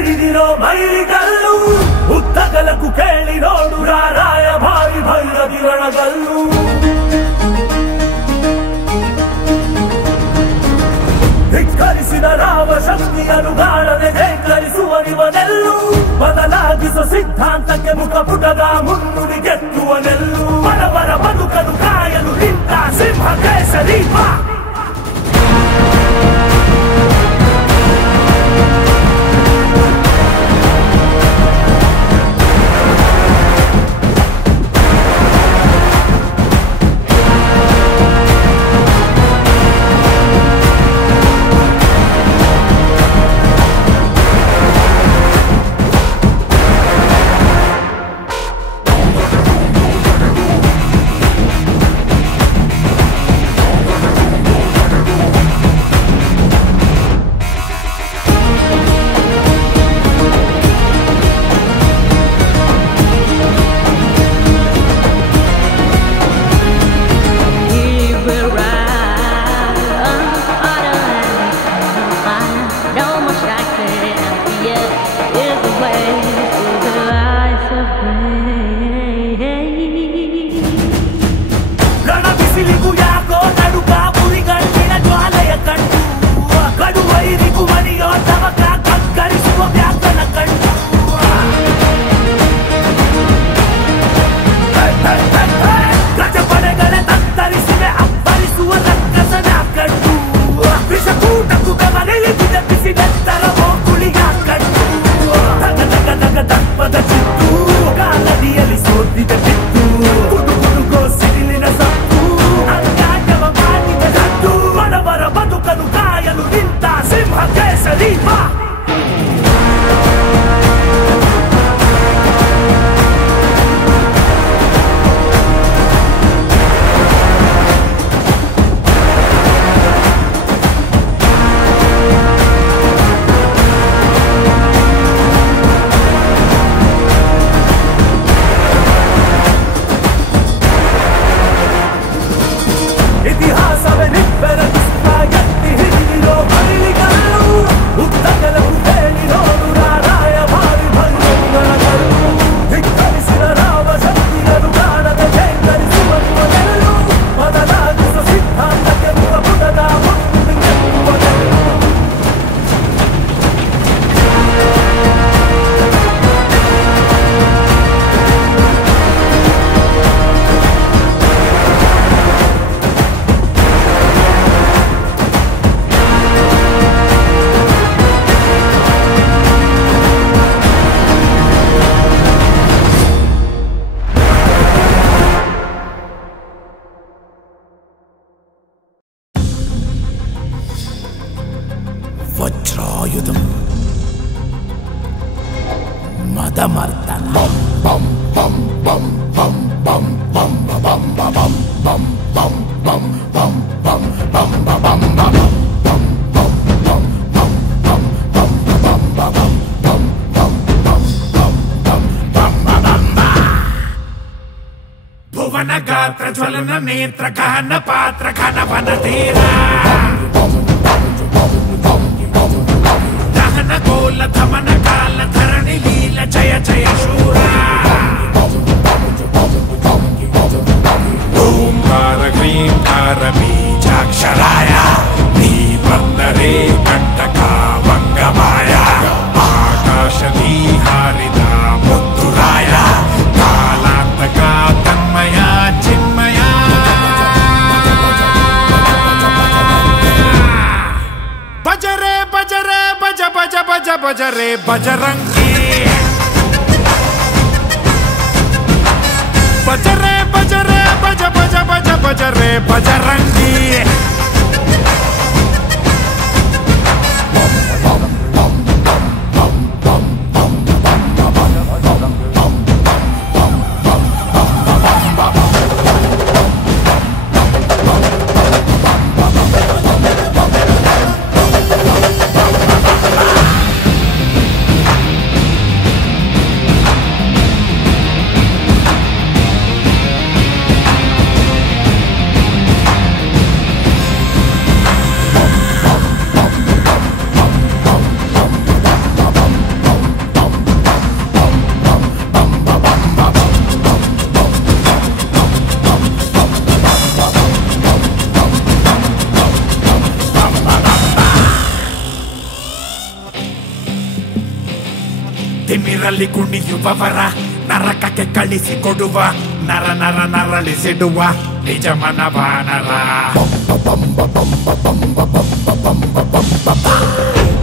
ಹಿಡಿದಿರೋ ಮೈಲಿಗಲ್ಲು ಉತ್ತಗಲಕ್ಕೂ ಕೇಳಿ ನೋಡು ರಾರಾಯ ಭಾರಿ ಭೈರದಿರಣಗಲ್ಲು ಧಿಕ್ಕರಿಸಿದ ರಾಮ ಶಕ್ತಿಯನ್ನು ಕಾಣದೆ ಧಿಕ್ಕರಿಸುವನಿವನೆಲ್ಲು ಬದಲಾಗಿಸೋ ಸಿದ್ಧಾಂತಕ್ಕೆ ಮುಖಪುಟದ ಮುನ್ನುಡಿ ಗೆತ್ತುವನೆಲ್ಲು ಬಡವರ ಬದುಕನು ಕಾಯಲು ನಿಂತ ಸಿಂಹ ಕೇಸರಿ ಬಾ വജ്രായുധം മദമർദ്ദനം ബം ബം ബം ബം ബം ബം ബം ബം ബം ബം ബം ബം ബം ബം ബം ബം ബം ಭುವನ ಗಾತ್ರ ಜ್ವಲನ ನೇತ್ರ ಗಹನ ಪಾತ್ರ ಘನವನ ತೀರ ದಹನ ಗೋಲ ಧಮನ ಕಾಲ ಧರಣಿ ಲೀಲ ಜಯ ಜಯ ಶೂರ ಓಂಕಾರ ಕ್ರೀಂಕಾರ ಬೀಜಾಕ್ಷರಾಯ ನೀ ಬಂದರೆ ಕಂಟಕ ಭಂಗಮಾಯ ಆಕಾಶದಿ ಹಾರಿದ ಮುತ್ತುರಾಯ ಕಾಲಾಂತಕ ತನ್ಮಯ ಚಿನ್ಮಯ ಬಜರೆ ಬಜರೆ ಬಜ ಬಜ ಬಜ ಬಜರೆ ಬಜರಂಗಿ ಬಜರೆ ಬಜರೆ ಬಜ ಬಜ ಬಜ ಬಜರೆ ಬಜರಂಗಿ ತಿಮಿರಲ್ಲಿ ಕುಣಿಯುವವರ ನರಕಕ್ಕೆ ಕಳಿಸಿಕೊಡುವ ನರ ನರ ನರಳಿಸಿಡುವ ನಿಜ ಮನವಾನರ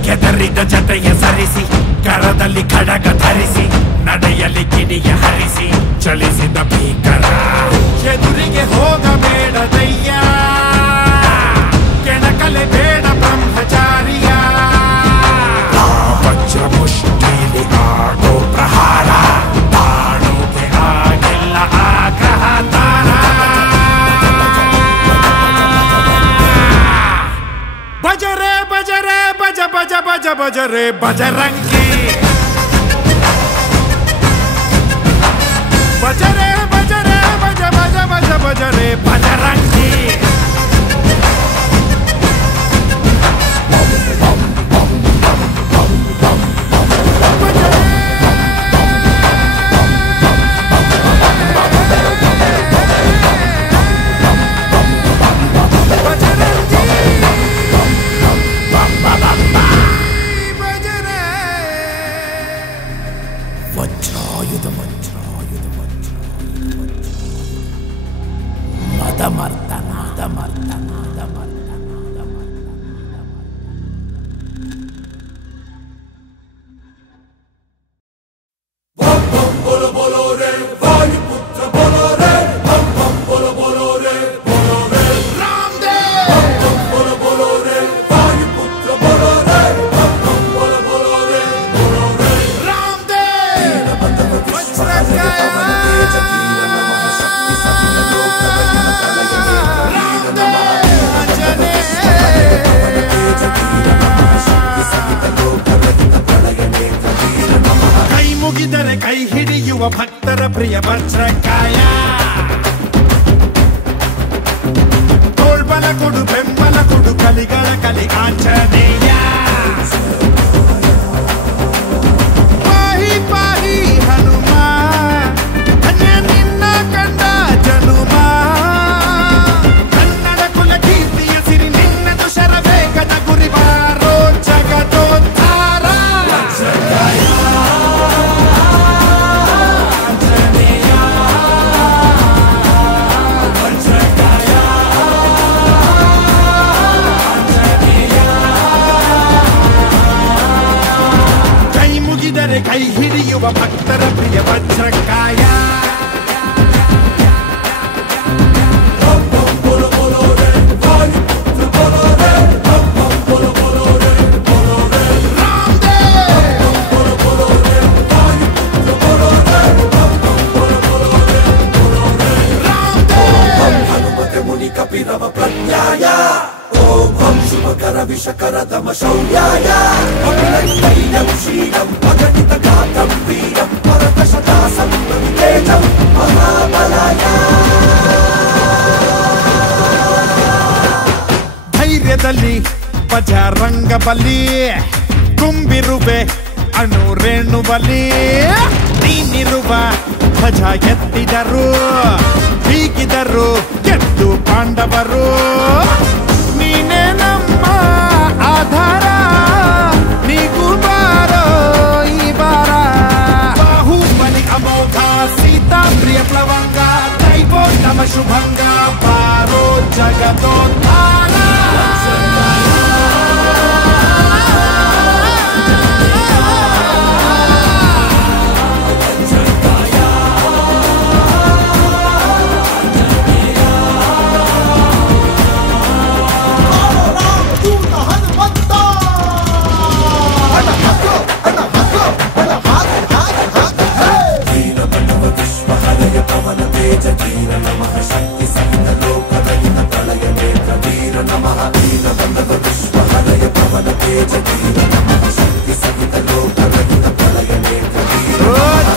ಕೆದರಿದ ಜತೆಯ ಸರಿಸಿ ಕರದಲ್ಲಿ ಖಡಗ ಧರಿಸಿ ನಡೆಯಲಿ ಕಿಡಿಯ ಹರಿಸಿ ಚಲಿಸಿದ ಭೀಕರ ಎದುರಿಗೆ ಹೋಗಬೇಡದಯ್ಯ ಕೆಣಕಲೆ ಬೇಡ ಬ್ರಹ್ಮಚಾರಿಯ ವಜ್ರ ಮುಷ್ಟಿಲಿ ಆಗೋ ಪ್ರಹಾರ ತಾಣೋಕೆ ಆಗಿಲ್ಲ ಆಗ್ರಹ ತಾರ ಬಜರೆ ಬಜರೆ ಬಜ ಬಜ ಬಜ ಬಜರೆ ಬಜರಂಗಿ ಬಜರೆ ಬಜರೆ ಬಜ ಬಜ ಬಜ ಬಜರೆ ಬಜರಂಗಿ ಕೈ ಹಿಡಿಯುವ ಭಕ್ತರ ಪ್ರಿಯ ವಜ್ರಕಾಯ ತೋಳ್ಬಲ ಕೊಡು ಬೆಂಬಲ ಕೊಡು ಕಲಿಗಳ ಕಲಿ ಆಂಜನೇಯ ಪಾಹಿ ಪಾಹಿ ಹನುಮ ಧನ್ಯ ನಿನ್ನ ಕಂಡ ಜನುಮ ಕನ್ನಡ ಕುಲ ಕೀರ್ತಿಯ ಸಿರಿ ನಿನ್ನದು ಶರವೇಗದ ಗುರಿ ಬಾರೋ ಜಗದೋದ್ಧಾರ ವಜ್ರಕಾಯ ಕೈ ಹಿಡಿಯುವ ಭಕ್ತರ ಪ್ರಿಯ ವಜ್ರಕಾಯ ಹನುಮತೆ ಮುನಿ ಕಪಿರವ ಪ್ರಜ್ಞಾಯ ಓಂ ಶುಭಕರ ವಿಷಕರ ದಮ ಶೌರ್ಯಾಯ ಕಪಿಲೈಲಂ ಶ್ರೀರಂ ಭಗನಿತ ಗಾತ್ರಂ ವೀರಂ ಪರತಶತಾಸಂ ತೇಜಂ ಮಹಾಬಲಾಯ ಧೈರ್ಯದಲ್ಲಿ ಬಜರಂಗ ಬಲಿ ತುಂಬಿರುವೆ ಅಣುರೇಣು ಬಲಿ ನೀನಿರುವ ಧ್ವಜ ಎತ್ತಿದರು ಬೀಗಿದರು ಗೆದ್ದು ಪಾಂಡವರು ನೀನೇ ನಮ್ಮ ಆಧಾರ ನೀಗೂ ಬಾರೋ ಈ ಬಾರ ಬಾಹುಬಲಿ ಅಮೋಘ ಸೀತಾ ಪ್ರಿಯ ಪ್ಲವಂಗ ದೈವೋತ್ತಮ ಶುಭಂಗ ಬಾರೋ ಜಗದೋದ್ಧಾರ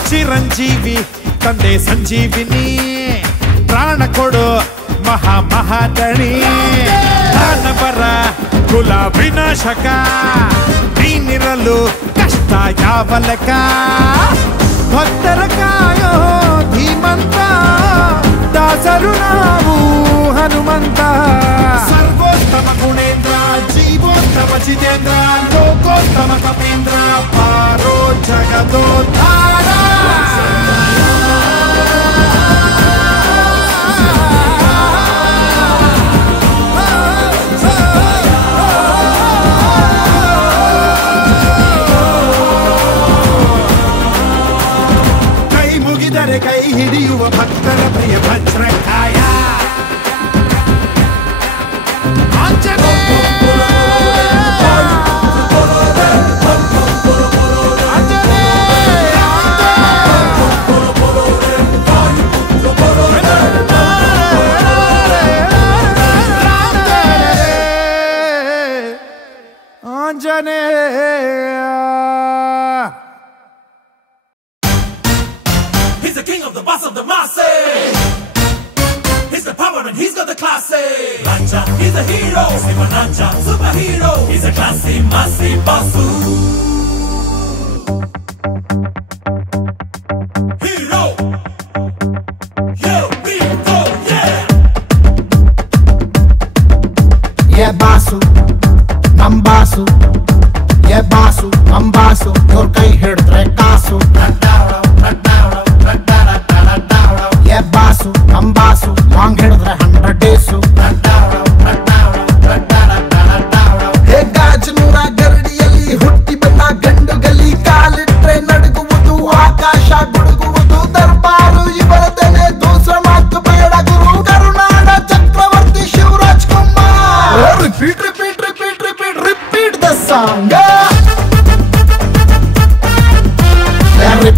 ಚಿರಂಜೀವಿ ತಂದೆ ಸಂಜೀವಿನಿ ಪ್ರಾಣ ಕೊಡು ಮಹಾ ಮಹಾದಣಿ ದಾನವರ ಕುಲ ವಿನಾಶಕ ನೀನಿರಲು ಕಷ್ಟ ಯಾವ ಲೆಕ್ಕ ಭಕ್ತರ ಕಾಯೋ ಧೀಮಂತ ದಾಸರು ನಾವು ಹನುಮಂತ ಸರ್ವೋತ್ತಮ ಗುಣೇಂದ್ರ ಜೀವೋತ್ತಮ Jitendra ಲೋಕೋತ್ತಮ ಕಪೀಂದ್ರ Paro ಜಗದೋದ್ಧಾರ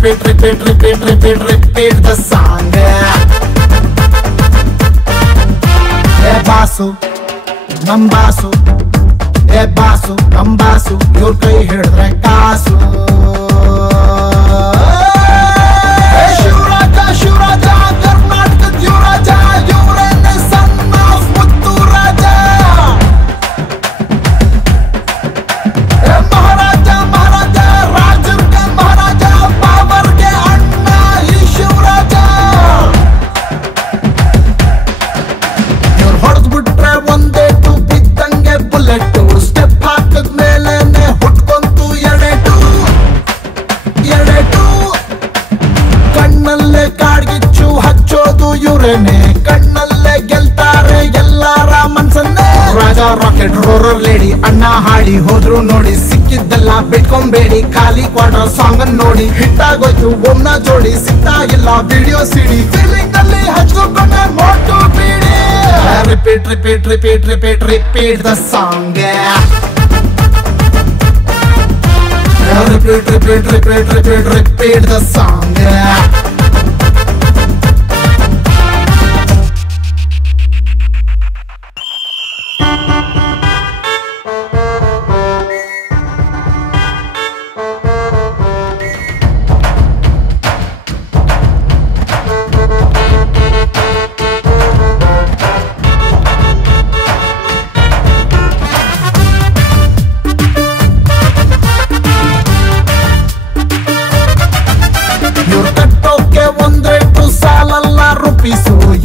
repeat the song. Hey basu, nam basu. Hey basu, nam basu. Your kai hidre kasu. Hey Shivraja, Shivraja, Karnataka Yuraja, Yurene son of Muttu Raja. Hey Maharaja, Maharaja, Rajar ke Maharaja, Babar ke Anna, hi Shivraja. Your horse bitre onde tu biddange bullet. Step ಹಾಕದ ಮೇಲೆನೆ ಹುಟ್ಕೊಂತು ಎಡೆಟು ಕಣ್ಣಲ್ಲೇ ಕಾಡ್ಗಿಚ್ಚು ಹಚ್ಚೋದು ಇವ್ರೇನೆ ಕಣ್ಣಲ್ಲೇ ಗೆಲ್ತಾರೆ ಎಲ್ಲಾರ ಮನ್ಸನ್ನೇ ರಾಜ rocket Roarer lady ಅಣ್ಣ ಹಾಡಿ ಹೋದ್ರು ನೋಡಿ ಸಿಕ್ಕಿದ್ದೆಲ್ಲ ಬಿಟ್ಕೊಂಬೇಡಿ ಖಾಲಿ ಕ್ವಾರ್ಟರ್ ಸಾಂಗ್ ನೋಡಿ ಹಿಟ್ ಆಗೋಯ್ತು ಒಮ್ನ ಜೋಡಿ ಸಿಗ್ತಾ ಇಲ್ಲ ವಿಡಿಯೋ ಸಿಡಿ ಫೀಲಿಂಗ್ ಅಲ್ಲಿ ಹಚ್ಕೊಂಡ್ರೆ ಮೋಟು ಬೀಡಿ repeat the song. Repeat the song.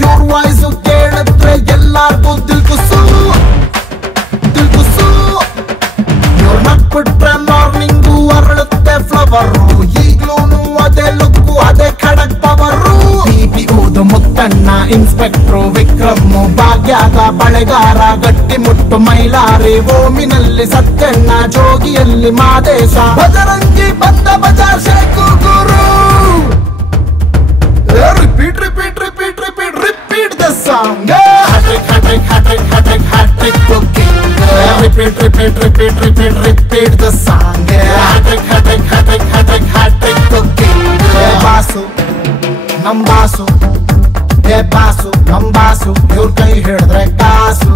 Your voice ಕೇಳಿದ್ರೆ ಎಲ್ಲಾರ್ಗೂ ದಿಲ್ಕುಸು ಇವ್ರ ನಕ್ಬಿಟ್ರೆ ಮಾರ್ನಿಂಗು ಅರಳುತ್ತೆ ಫ್ಲವರು ಈಗ್ಲೂನು ಅದೇ ಲುಕ್ಕು ಅದೇ ಖಡಕ್ ಪವರು ಟಿಪಿಒದು ಮುತ್ತಣ್ಣ ಇನ್ಸ್ಪೆಕ್ಟ್ರು ವಿಕ್ರಮ್ಮು ಭಾಗ್ಯದ ಬಳೆಗಾರ ಗಟ್ಟಿ ಮುಟ್ಟು ಮೈಲಾರಿ ಓಮಿನಲ್ಲಿ ಸತ್ಯಣ್ಣ ಜೋಗಿಯಲ್ಲಿ ಮಾದೇಶ ಬಜರಂಗಿ ಬಂದ ಬಜಾರ್ ಶೇಖು ಗುರು repeat the song. Hat-trick cooking. Repeat the song. Hat-trick cooking. Hey basu, nam basu. Hey basu, nam basu. Your kai hidre kasu.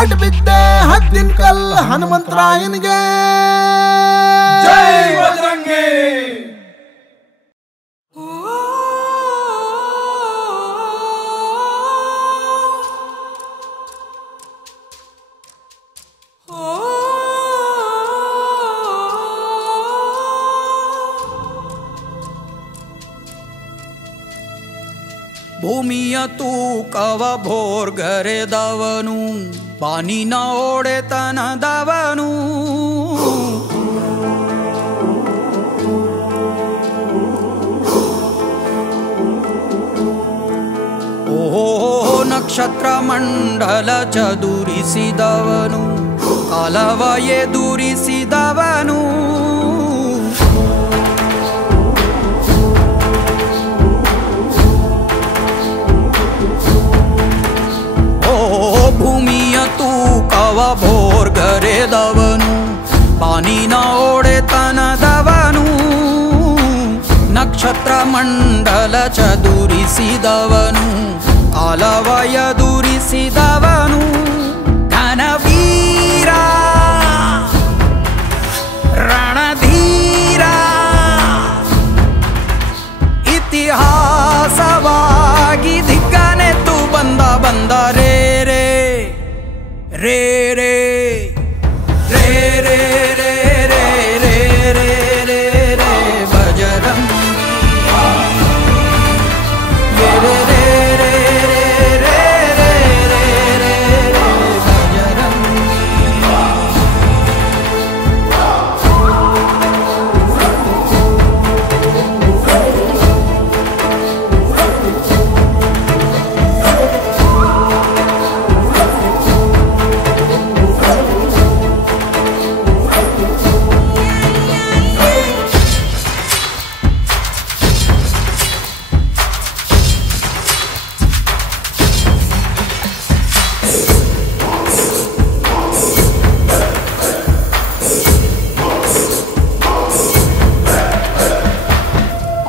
Ad bidde haddin kal Hanumantrayinge. Jai Bajrangi. ಭೂಮಿಯ ತೂಕವ ಭೋರ್ಗರೆದವನು ಪಾನಿನ ಒಡೆತನದವನು ಓಹೋ ನಕ್ಷತ್ರ ಮಂಡಲ ಚದುರಿಸಿದವನು ಕಾಲವ ಎದುರಿಸಿದವನು ಭೂಮಿಯ ತೂಕವ ಭೋರ್ಗರೆದವನು ಪಾನಿನ ಒಡೆತನದವನು ನಕ್ಷತ್ರ ಮಂಡಲ ಚದುರಿಸಿದವನು ಕಾಲವ ಎದುರಿಸಿದವನು ಘನವೀರ ರಣಧೀರ ಇತಿಹಾಸವಾಗಿ ದಿಕ್ಕನೆತ್ತು ಬಂದ ರೇ ರೇ ರೇ ರೇ ರೇ ರೇ ರೇ ರೇ ರೇ ರೇ ರೇ ರೇ ಬಜರಂಗಿ ರೇ ರೇ ರೇ ರೇ ರೇ ರೇ ರೇ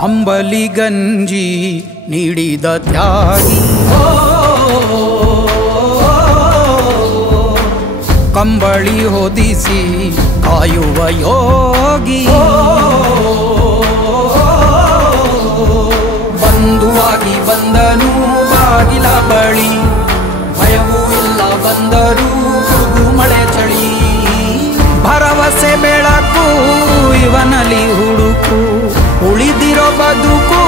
ಅಂಬಲಿ ಗಂಜಿ ನೀಡಿದ ತ್ಯಾಗಿ ಕಂಬಳಿ ಹೊದಿಸಿ ಕಾಯುವ ಯೋಗಿ ಬಂಧುವಾಗಿ ಬಂದನು ಬಾಗಿಲ ಬಳಿ ಭಯವೂ ಇಲ್ಲ ಬಂದರು ಗುಡುಗು ಮಳೆ ಚಳಿ ಭರವಸೆ ಬೆಳಕು ಇವನಲ್ಲಿ ಹುಡುಕು ಉಳಿದಿರೋ ಬದುಕು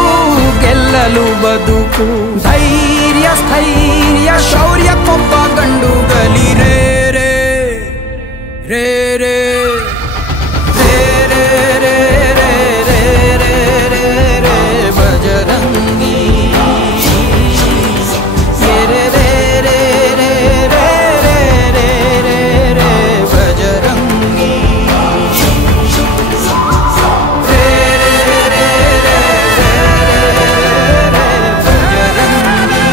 ಗೆಲ್ಲಲು ಬದುಕು ಧೈರ್ಯ ಸ್ಥೈರ್ಯ ಶೌರ್ಯಕ್ಕೊಬ್ಬ ಗಂಡು ಗಲಿ ರೇ ರೇ ರೇ ರೇ ರೇ ರೇ ರೇ ರೇ ರೇ ರೇ ರೇ ಬಜರಂಗಿ ರೇ ರೇ ರೇ ರೇ ರೇ ರೇ ರೇ ರೇ ರೇ ಬಜರಂಗಿ ರೇ ರೇ ರೇ ರೇ ರೇ ಬಜರಂಗಿ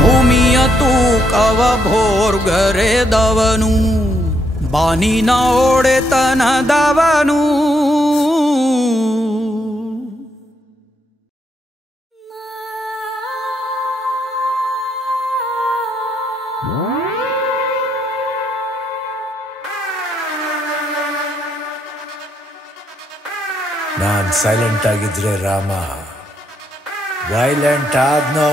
ಭೂಮಿಯ ತೂಕವ ಭೋರ್ಗರೆದವನು ಬಾನಿನ ಒಡೆತನದವನು ನಾನ್ ಸೈಲೆಂಟ್ ಆಗಿದ್ರೆ ರಾಮ ವೈಲೆಂಟ್ ಆದ್ನೋ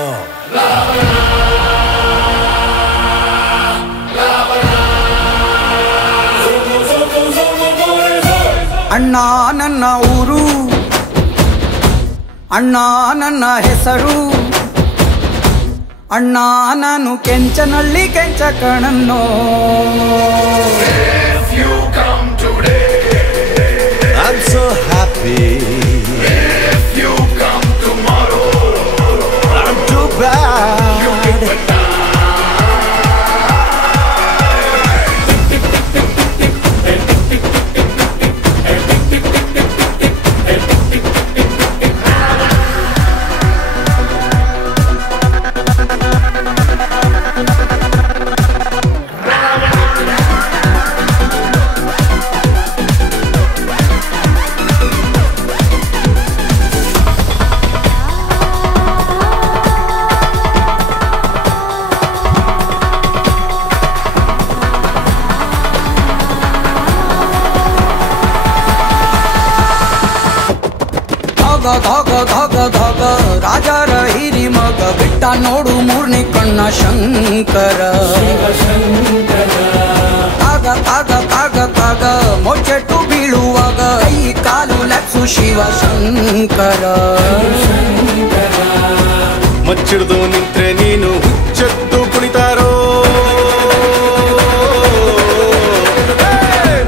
ಅಣ್ಣ ನನ್ನ ಊರು ಅಣ್ಣ ನನ್ನ ಹೆಸರು ಅಣ್ಣ ನಾನು ಕೆಂಚನಳ್ಳಿ ಕೆಂಚ ಕಣನ್ನೋ I'm so happy. If you come tomorrow, I'm too bad. ಧಗ ಧಗ ಧಗ ರಾಜರ ಹಿರಿ ಮಗ ಬಿಟ್ಟ ನೋಡು ಮೂರ್ನಿ ಕಣ್ಣ ಶಂಕರ ಕಾಗ ಕಾಗ ಕಾಗ ಕಾಗ ಮೊಚ್ಚೆಟ್ಟು ಬೀಳುವಾಗ ಕೈ ಕಾಲು ಲಪ್ಸು ಶಿವ ಶಂಕರ ಮಚ್ಚಿಡ್ದು ನಿಂತ್ರೆ ನೀನು ಹುಚ್ಚೆತ್ತು ಕುಣಿತಾರೋ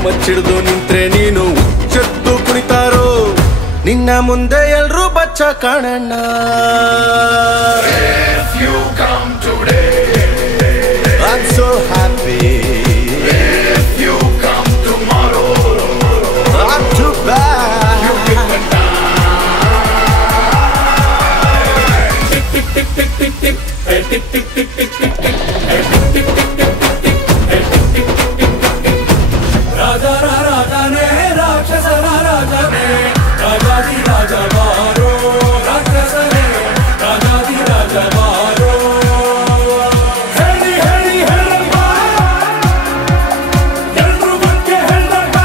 ಮಚ್ಚಿಡ್ದು ನಿಂತ್ರೆ ನೀನು ಹುಚ್ಚೆತ್ತು ಕುಣಿತಾರೋ ನಿನ್ನ ಮುಂದೆ ಎಲ್ರೂ ಬಚ್ಚ ಕಾಣಣ್ಣ If you come today, I'm so happy. If you come tomorrow, I'm too bad. You get the time. Tick tick tick tick tick tick. Hey tick tick tick tick tick tick. Hey tick tick tick tick tick tick. Hey tick tick tick tick tick tick. राजा राजा ने राक्षस राजा ने राजादी राजा बारो राक्षस ने राजादी राजा बारो हेಳಿ ಹೇಳಿ ಹೇಳಪ್ಪ ಎಲ್ರೂ ಬಂಕೆ ಹೇಳಪ್ಪ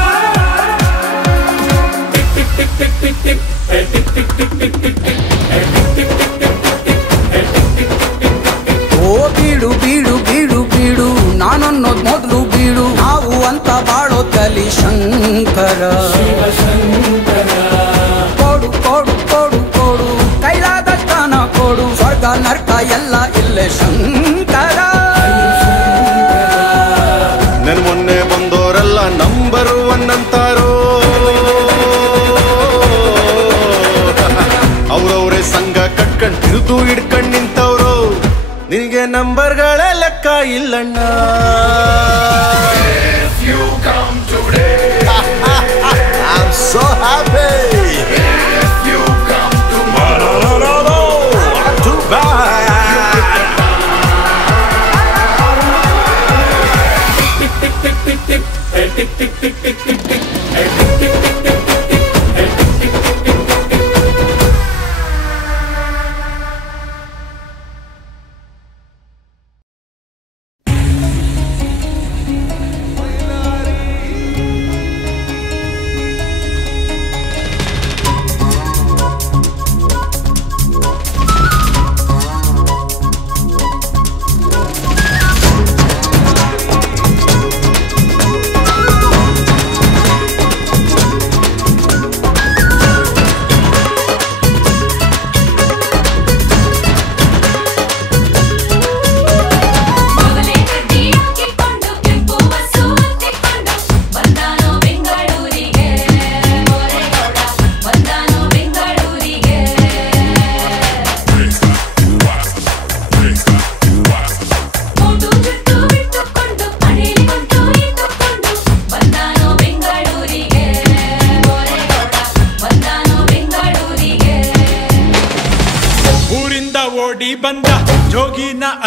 tick tick tick tick tick tick ಹೇ tick tick tick tick tick tick ಹೇ tick tick tick tick tick tick ಹೇ tick tick tick tick tick ಓ ಬೀಡು ಬೀಡು ಬೀಡು ಬೀಡು ನಾನನ್ನೋದ್ ಮೊದಲು ಬೀಡು ನಾವು ಅಂತ ಬಾಳೋ ಕಲಿ ಶಂಕರ ಕೊಡು ಕೊಡು ಕೊಡು ಕೊಡು ಕೈಲಾದಷ್ಟನ ಕೊಡು ಸ್ವರ್ಗ ನರ್ಕ ಎಲ್ಲ ಇಲ್ಲೇ ಶಂಕರ ನನ್ ಮೊನ್ನೆ ಬಂದೋರೆಲ್ಲ ನಂಬರ್ 1 ಅಂತಾರೋ ಅವ್ರವ್ರೆ ಸಂಘ ಕಟ್ಕೊಂಡ್ ತಿರುತು ಹಿಡ್ಕೊಂಡ್ ನಿಂತವ್ರು ನಿನಗೆ ನಂಬರ್ಗಳೇ ಲೆಕ್ಕ ಇಲ್ಲಣ್ಣ If you come today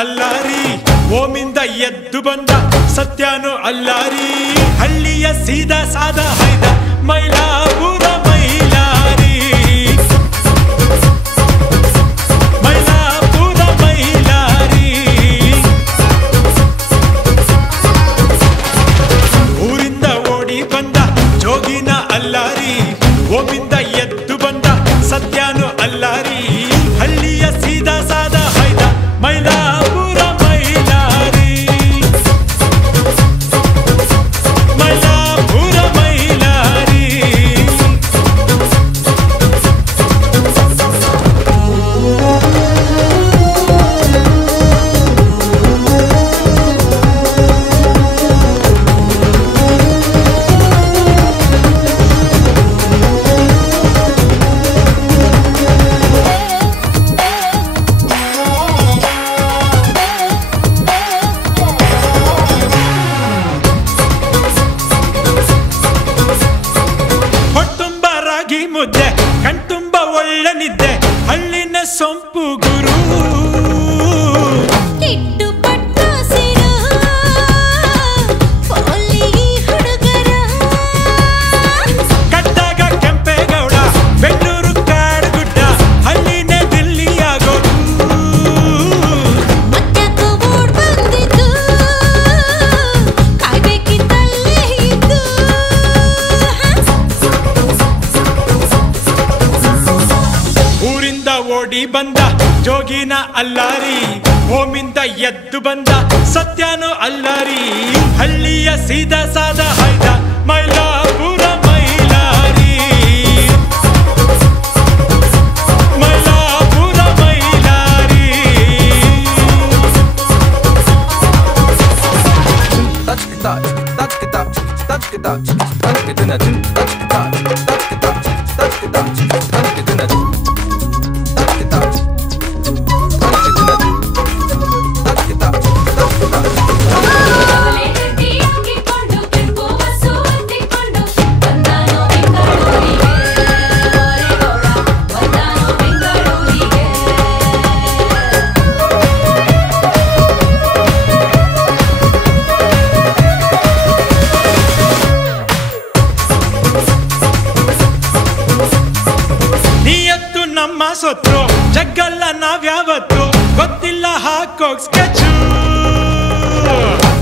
ಅಲ್ಲಾರಿ ಓಮಿಂದ ಎದ್ದು ಬಂದ ಸತ್ಯನು ಅಲ್ಲಾರಿ ಹಳ್ಳಿಯ ಸೀದಾ ಸಾದಾ ಹೈದ ಮೈಲಾಪುರ ಮೈಲಾರಿ ಮೈಲಾಪುರ ಮೈಲಾರಿ ಊರಿಂದ ಓಡಿ ಬಂದ ಜೋಗಿನ ಅಲ್ಲಾರಿ ಓಮಿಂದ ಎದ್ದು ಬಂದ ಸತ್ಯನು ಅಲ್ಲಾರಿ ಹಳ್ಳಿಯ ಸೀದಾ ಸಾದಾ ಹೈದ ಮೈಲಾಪುರ ಮೈಲಾರಿ ಮೈಲಾಪುರ ಮೈಲಾರಿ ಮುದ್ದೆ ಕಣ್ತುಂಬ ಒಳ್ಳೆ ನಿದ್ದೆ ಹಳ್ಳಿನ ಸೊಂಪು ಗುರು ಕಟ್ಟಾಗ ಕೆಂಪೇಗೌಡ ಬೆಳ್ಳೂರು ಕಾಡುಗುಡ್ಡ ಹಳ್ಳಿನೇ ದಿಲ್ಲಿಯಾಗೋದು ಓಡಿ ಬಂದ ಜೋಗಿನ ಅಲ್ಲಾರಿ ಓಮಿಂದ ಎದ್ದು ಬಂದ ಸತ್ಯನು ಅಲ್ಲಾರಿ ಹಳ್ಳಿಯ ಸೀದಾ ಸಾದಾ ಹೈದ ಮೈಲಾಪುರ ಮೈಲಾರಿ ಮೈಲಾಪುರ ಮೈಲಾರಿ ನಮ್ಮ ಸೊತ್ತು ಜಗ್ಗಲ್ಲ ನಾವ್ಯಾವತ್ತು ಗೊತ್ತಿಲ್ಲ ಹಾಕೋಕ್ ಸ್ಕೆಚ್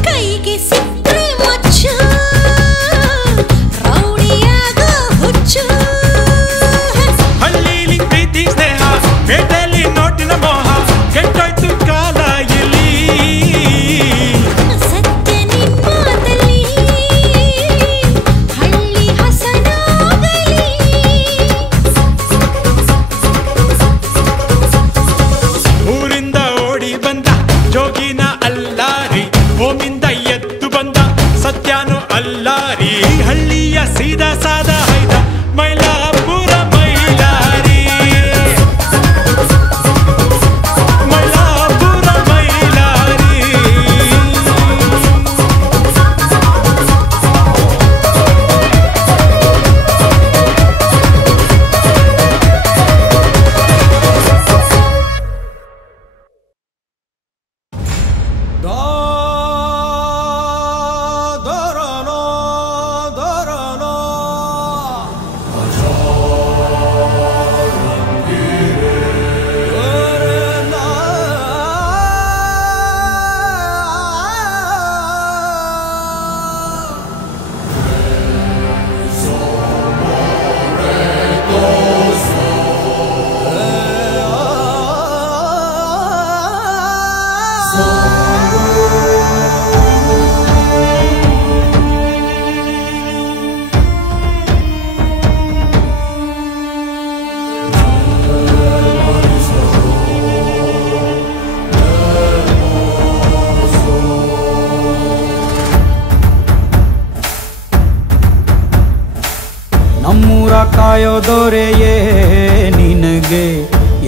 ಕೈಗೆ ಸಿಕ್ಕರೆ ಮಚ್ಚು ರೌಡಿಯಾಗ ಹುಚ್ಚು ಹಳ್ಳಿಲಿ ಪ್ರೀತಿ ಸ್ನೇಹ ಪೇಟೆಯಲ್ಲಿ ನೋಟಿನ ಮೋಹ ಕೆಟ್ಟೋಯ್ತು ಕಾಲ ಇಲ್ಲಿ ಸತ್ಯ ನಿಮ್ಮದಲ್ಲಿ ಹಳ್ಳಿ ಹಸನಾಗಲಿ ಊರಿಂದ ಓಡಿ ಬಂದ ಜೋಗಿನ ಅಲ್ಲಾರಿ ಓಮಿಂದ ಎದ್ದು ಬಂದ ಸತ್ಯನು ಅಲ್ಲಾರಿ ಹಳ್ಳಿಯ ಸೀದಾ ಸಾದಾ ಹೈದ ಮೈಲಾಪುರ ಮೈಲಾರಿ ಮೈಲಾಪುರ ಮೈಲಾರಿ ನಮ್ಮೂರ ಕಾಯೋ ದೊರೆಯೇ ನಿನಗೆ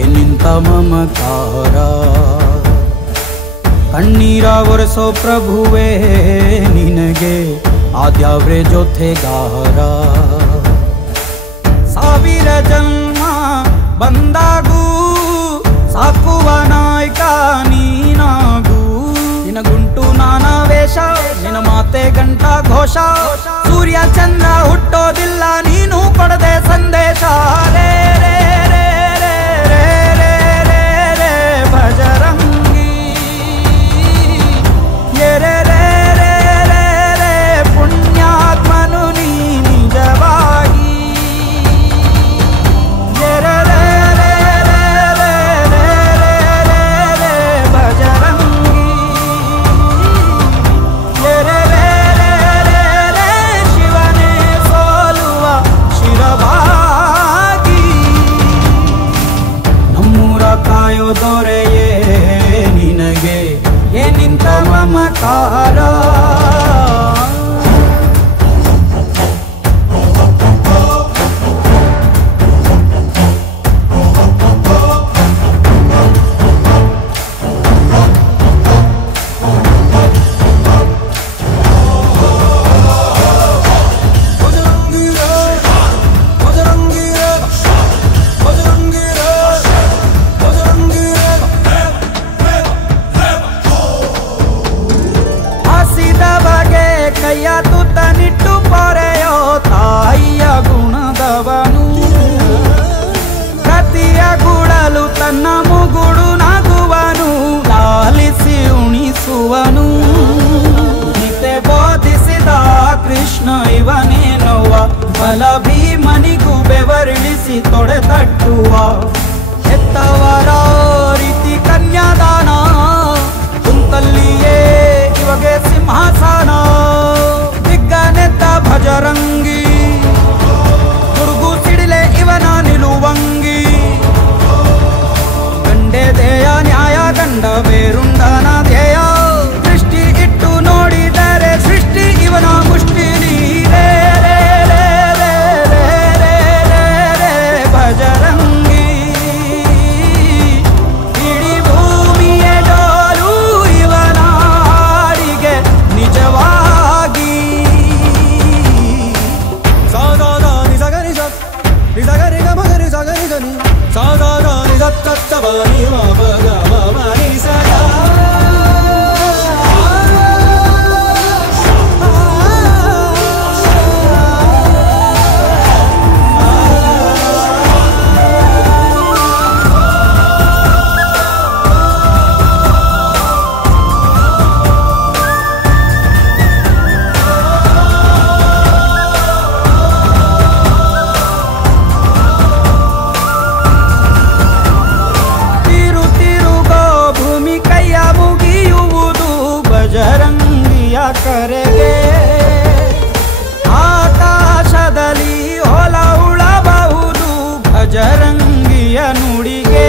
ಎನ್ನಿಂತ ಮಮಕಾರ ಕಣ್ಣೀರ ಒರೆಸೋ ಪ್ರಭುವೇ ನಿನಗೆ ಆದ್ಯಾವ್ರೆ ಜೊತೆಗಾರ ಸಾವಿರ ಜನ್ಮ ಬಂದಾಗೂ ಸಾಕುವ ನಾಯಕ ನೀನಾಗು ನಿನಗುಂಟು ನಾನಾ ವೇಷ ನಿನ ಮಾತೆ ಗಂಟ ಘೋಷ ಸೂರ್ಯ ಚಂದ್ರ ಹುಟ್ಟೋದಿಲ್ಲ ನೀನು ಕೊಡದೆ ಸಂದೇಶ ರೇ ರೇ ರೇ ರೇ ರೇ ರೇ ರೇ ರೇ ಭಜರಂಗಿ ರೇ ರೇ ರೇ ರೇ ರೇ ಪುಣ್ಯಾತ್ಮನು ನೀ ನಿಜವಾಗಿ ರೇ ರೇ ರೇ ರೇ ರೇ ರೇ ರೇ ರೇ ರೇ ಭಜರಂಗಿ ರೇ ರೇ ರೇ ರೇ ರೇ ಶಿವನೇ ಸೋಲುವ ಶಿರವಾಗಿ ನಮ್ಮೂರ ಕಾಯೋ ದೊರೆಯೇ ನಿನಗೆ ಏನಿಂತ ಮಮಕಾರ ಹಸಿದವಗೆ ಕೈಯ ತುತ್ತನಿಟ್ಟು ಪೊರೆಯೋ ತಾಯಿಯ ಗುಣದವನು ಕತಿಯ ಗುಡಲು ತನ್ನ ಮುಗುಡು ನಗುವನು ಲಾಲಿಸಿ ಉಣಿಸುವನು ಗೀತೆ ಬೋಧಿಸಿದ ಕೃಷ್ಣ ಇವನೇನೋವ ಬಲ ಭೀಮನಿಗೂ ಬೆವರಿಳಿಸಿ ತೊಡೆ ತಟ್ಟುವ ಹೆತ್ತವರ ರೀತಿ ಕನ್ಯಾದಾನ ಕುಂತಲ್ಲಿಯೇ ಇವಾಗೆ ಸಿಂಹಾಸನ ದಿಗ್ಗನೆತ್ತ ಭಜರಂಗಿ ಗುರುಗು ಸಿಡಿಲೆ ಇವನ ನಿಲುವಂಗಿ ಗಂಡೆ ದೇಯ ನ್ಯಾಯ ಗಂಡ ಬೇರುಂಡನ ಧ್ಯೇಯ ದೃಷ್ಟಿ ಇಟ್ಟು ನೋಡಿದರೆ ಸೃಷ್ಟಿ ಇವನ ಮುಷ್ಟಿ ನೀರೇ ರೇ ರೇ ರೇ ರೇ ರೇ ರೇ ರೇ ಭಜರಂಗಿ ಇಡೀ ಭೂಮಿಯ ಡೋಲು ಇವನಾಡಿಗೆ ನಿಜವಾಗಿ ಸಾಧಾರ ನಿಸಗರಿ ನಿಸಗರಿ ಗಮಗರಿ ಸಗರಿ ಗನಿ ಸಾಧಾರ ನಿಸತ್ತವನಿ ಮಗ ಮನಿ ಸಗ ತಿರು ತಿರುಗೋ ಭೂಮಿ ಕೈಯ ಮುಗಿಯುವುದು ಭಜರಂಗಿಯ ಕರೆಗೆ ಆಕಾಶದಲ್ಲಿ ಹೊಲ ಉಳಬಹುದು ಭಜರಂಗಿಯ ನುಡಿಗೆ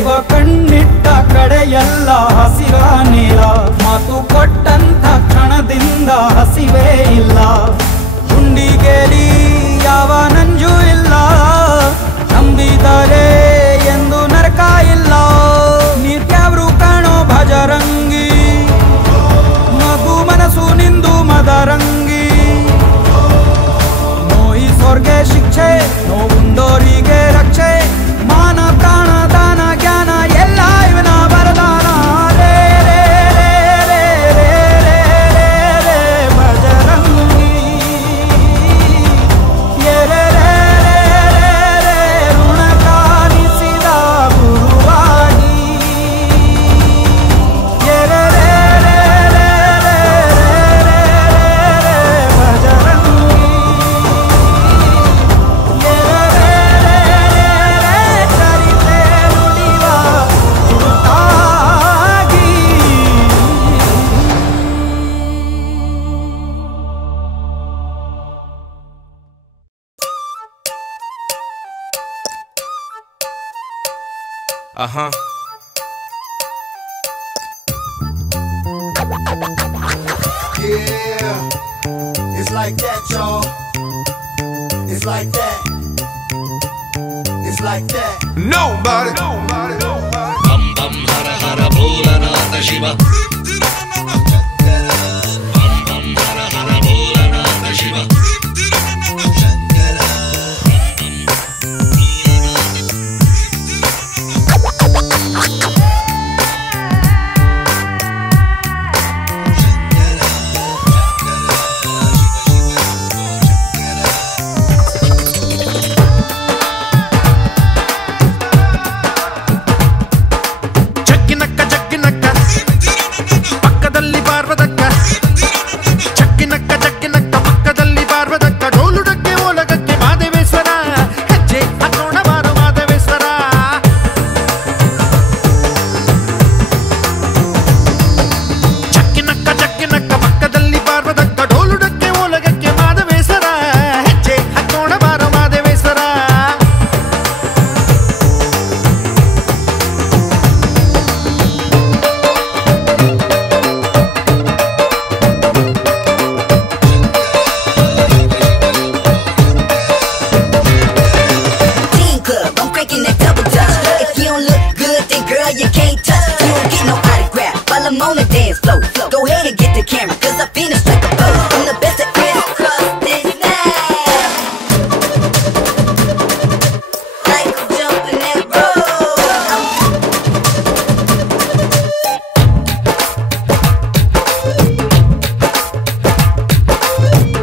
ಇವ ಕಣ್ಣಿಟ್ಟ ಕಡೆಯೆಲ್ಲ ಹಸಿರ ನೀಲ ಮಾತು ಕೊಟ್ಟಂತ ಕ್ಷಣದಿಂದ ಹಸಿವೇ ಇಲ್ಲ ಗುಂಡಿಗೆಲಿ ಯಾವ ನಂಜು ಇಲ್ಲ ನಂಬಿದರೆ ಎಂದು ನರಕ ಇಲ್ಲ ನಿತ್ಯಾವ್ರು ಕಾಣೋ ಭಜರಂಗಿ ಮಗು ಮನಸ್ಸು ನಿಂದು ಮದರಂಗಿ ನೋಯಿಸೋರ್ಗೆ ಶಿಕ್ಷೆ ನೋವುಂಡೋರಿಗೆ ರಕ್ಷೆ ಮಾನ ಪ್ರಾಣ ದಾನ ಜ್ಞಾನ ಎಲ್ಲ ಇವನ ವರದಾನ ರೇ ರೇ ರೇ ರೇ ರೇ ರೇ ರೇ ರೇ ಭಜರಂಗಿ ರೇ ರೇ ರೇ ರೇ ರೇ ಋಣ ಕಾಣಿಸಿದ ಗುರುವಾಗಿ ರೇ ರೇ ರೇ ರೇ ರೇ ರೇ ರೇ ರೇ ಭಜರಂಗಿ ರೇ ರೇ ರೇ ರೇ ಚರಿತೆ ನುಡಿವ ಗುರುತಾಗಿ Yeah, it's like that, y'all. It's like that. It's like that. Nobody. Bam bam hara hara bholanatha shiva. Bam bam hara hara bholanatha shiva. camera, cause I finish like a pro. I'm the best at crisscross this night. Like I'm jumping that road.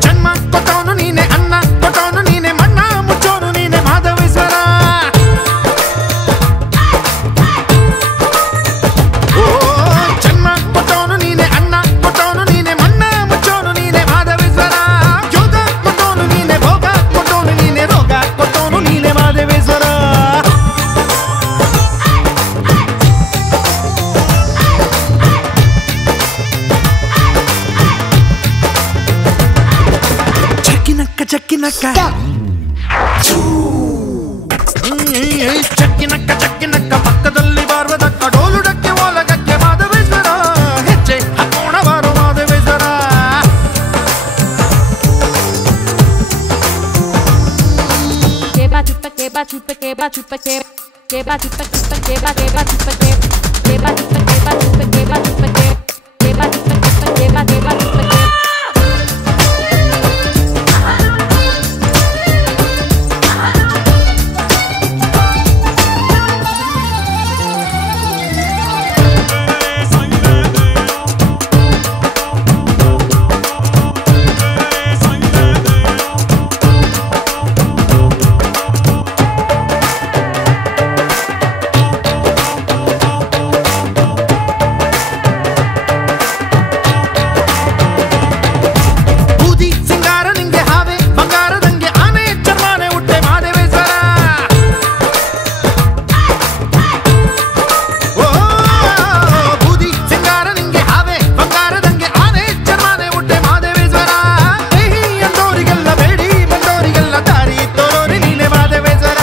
ಜನ್ಮ ಕೊಟ್ಟವನು ನೀನೆ, ಅನ್ನ ಕೊಟ್ಟವನು ನೀನೆ, ಮಣ್ಣ ಮುಚ್ಚೋನು ನೀನೆ ಮಾಧವೇಶ್ವರ. ಓ ಜನ್ಮ ಕೊಟ್ಟವನು ನೀನೆ, ಅನ್ನ ಕೊಟ್ಟವನು ನೀನೆ, ಮಣ್ಣ ಮುಚ್ಚೋನು ನೀನೆ ಮಾಧವೇಶ್ವರ. ಯೋಗ ಕೊಟ್ಟವನು ನೀನೆ, ಭೋಗ ಕೊಟ್ಟವನು ನೀನೆ, ರೋಗ ಕೊಟ್ಟವನು ನೀನೆ ಮಾಧವೇಶ್ವರ. ಚಕ್ಕಿನಕ್ಕ ಚಕ್ಕಿನಕ್ಕ ಚಕ್ಕಿನಕ್ಕ ಚಕ್ಕಿನಕ್ಕ ಪಕ್ಕದಲ್ಲಿ ಬಾರ್ವದಕ್ಕ ಡೋಲುಡಕ್ಕೆ ಓಲಗಕ್ಕೆ ಮಾಧವೇಶ್ವರ. ಹೆಜ್ಜೆ ಹಾಕೋಣ ಬಾರೋ ಮಾಧವೇಶ್ವರ. ಬೂದಿ ಸಿಂಗಾರ ನಿಂಗೆ ಹಾವೆ ಬಂಗಾರದಂಗೆ ಆನೆ ಚರ್ಮಾನೆ ಉಟ್ಟೆ ಮಾಧವೇಶ್ವರ. ಓ ಬೂದಿ ಸಿಂಗಾರ ನಿಂಗೆ ಹಾವೆ ಬಂಗಾರದಂಗೆ ಆನೆ ಚರ್ಮಾನೆ ಉಟ್ಟೆ ಮಾಧವೇಶ್ವರ. ಕಹಿ ಎಂದೋರಿಗೆಲ್ಲ ಬೇಡಿ ಬಂದೋರಿಗೆಲ್ಲ ದಾರಿ ತೋರೋರಿ ನೀನೆ ಮಾಧವೇಶ್ವರ.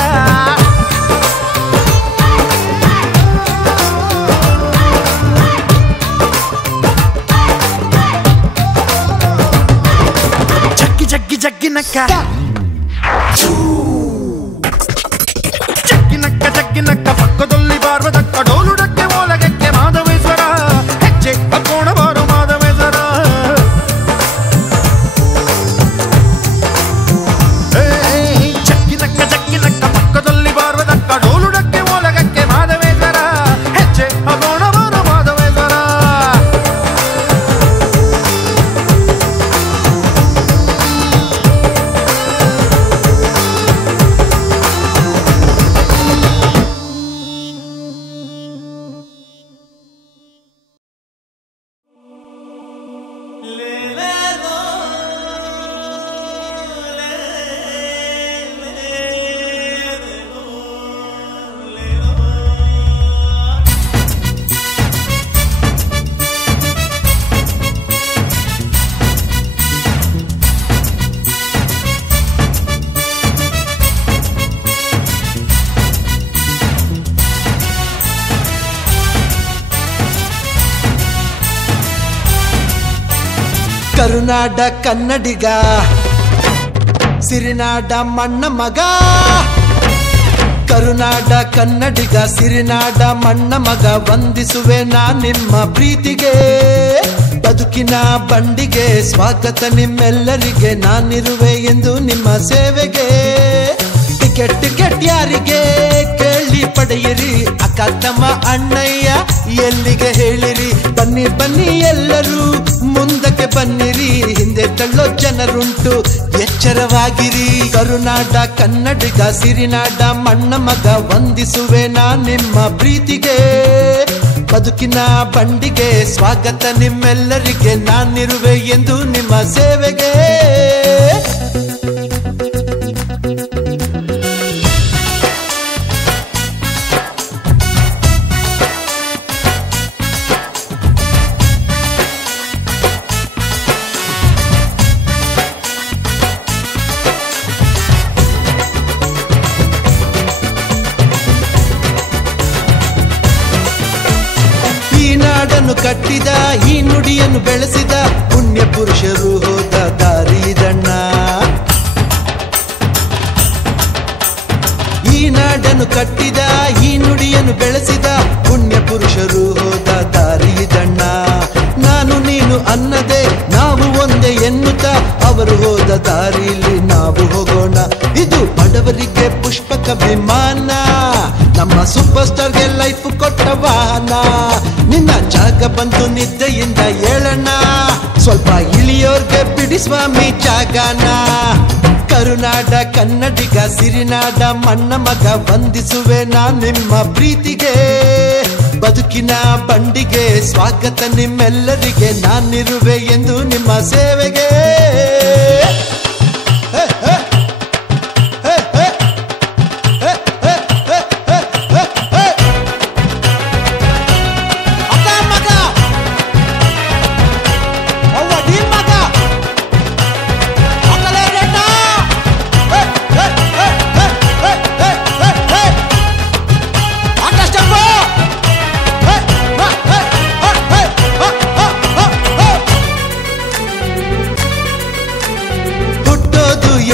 ಜಗ್ಗಿ ಜಗ್ಗಿ ಜಗ್ಗಿನಕ್ಕ ಜಗ್ಗಿನಕ್ಕ ಜಗ್ಗಿನಕ್ಕ ಪಕ್ಕದಲ್ಲಿ ಬಾರ್ವದಕ್ಕ ಡೋಲುಡಕ್ಕೆ ಓಲಗಕ್ಕೆ ಮಾಧವೇಶ್ವರ. ಹೆಜ್ಜೆ ಹಾಕೋಣ ಬಾರೋ ಮಾಧವೇಶ್ವರ. ಜಗ್ಗಿನಕ್ಕ ಜಗ್ಗಿನಕ್ಕ ಪಕ್ಕದಲ್ಲಿ ಬಾರ್ವದಕ್ಕ ಡೋಲುಡಕ್ಕೆ ಓಲಗಕ್ಕೆ ಮಾಧವೇಶ್ವರ. ಹೆಜ್ಜೆ ಹಾಕೋಣ ಬಾರೋ ಮಾಧವೇಶ್ವರ. ಕರುನಾಡ ಕನ್ನಡಿಗ ಸಿರಿನಾಡ ಮಣ್ಣ ಮಗ. ಕರುನಾಡ ಕನ್ನಡಿಗ ಸಿರಿನಾಡ ಮಣ್ಣ ಮಗ. ವಂದಿಸುವೆ ನಾ ನಿಮ್ಮ ಪ್ರೀತಿಗೆ, ಬದುಕಿನ ಬಂಡಿಗೆ ಸ್ವಾಗತ ನಿಮ್ಮೆಲ್ಲರಿಗೆ. ನಾನಿರುವೆ ಎಂದು ನಿಮ್ಮ ಸೇವೆಗೆ. ಟಿಕೆಟ್ ಟಿಕೆಟ್ ಯಾರಿಗೆ ಕೇಳಿ ಪಡೆಯಿರಿ, ಅಕ್ಕ ತಮ್ಮ ಅಣ್ಣಯ್ಯ ಎಲ್ಲಿಗೆ ಹೇಳಿರಿ. ಬನ್ನಿ ಬನ್ನಿ ಎಲ್ಲರೂ ಮುಂದಕ್ಕೆ ಬನ್ನಿರಿ, ಹಿಂದೆ ತಳ್ಳೋ ಜನರುಂಟು ಎಚ್ಚರವಾಗಿರಿ. ಕರುನಾಡ ಕನ್ನಡಿಗ ಸಿರಿನಾಡ ಮಣ್ಣ ಮಗ. ವಂದಿಸುವೆ ನಾ ನಿಮ್ಮ ಪ್ರೀತಿಗೆ, ಬದುಕಿನ ಬಂಡಿಗೆ ಸ್ವಾಗತ ನಿಮ್ಮೆಲ್ಲರಿಗೆ. ನಾನಿರುವೆ ಎಂದು ನಿಮ್ಮ ಸೇವೆಗೆ. ನಾಡನ್ನು ಕಟ್ಟಿದ ಈ ನುಡಿಯನ್ನು ಬೆಳೆಸಿದ ಪುಣ್ಯ ಪುರುಷರು ಹೋದ ದಾರಿದಣ್ಣ. ಈ ನಾಡನ್ನು ಕಟ್ಟಿದ ಈ ನುಡಿಯನ್ನು ಬೆಳೆಸಿದ ಪುಣ್ಯ ಪುರುಷರು ಹೋದ ದಾರಿದಣ್ಣ. ನಾನು ನೀನು ಅನ್ನದೆ ನಡೆಯುತ್ತ ಅವರು ಹೋದ ದಾರಿಲಿ ನಾವು ಹೋಗೋಣ. ಇದು ಬಡವರಿಗೆ ಪುಷ್ಪಕ ವಿಮಾನ, ನಮ್ಮ ಸೂಪರ್ ಸ್ಟಾರ್ಗೆ ಲೈಫ್ ಕೊಟ್ಟ ವಾಹನ. ನಿನ್ನ ಜಾಗ ಬಂದು ನಿದ್ದೆಯಿಂದ ಏಳಣ್ಣ, ಸ್ವಲ್ಪ ಇಳಿಯೋರ್ಗೆ ಬಿಡಿ ಸ್ವಾಮಿ ಜಾಗನ. ಕರುನಾಡ ಕನ್ನಡಿಗ ಸಿರಿನಾಡ ಮಣ್ಣ ಮಗ ವಂದಿಸುವೆ ನಾ ನಿಮ್ಮ ಪ್ರೀತಿಗೆ. ಬದುಕಿನ ಬಂಡಿಗೆ ಸ್ವಾಗತ ನಿಮ್ಮೆಲ್ಲರಿಗೆ, ನಾನಿರುವೆ ಎಂದು ನಿಮ್ಮ ಸೇವೆಗೆ.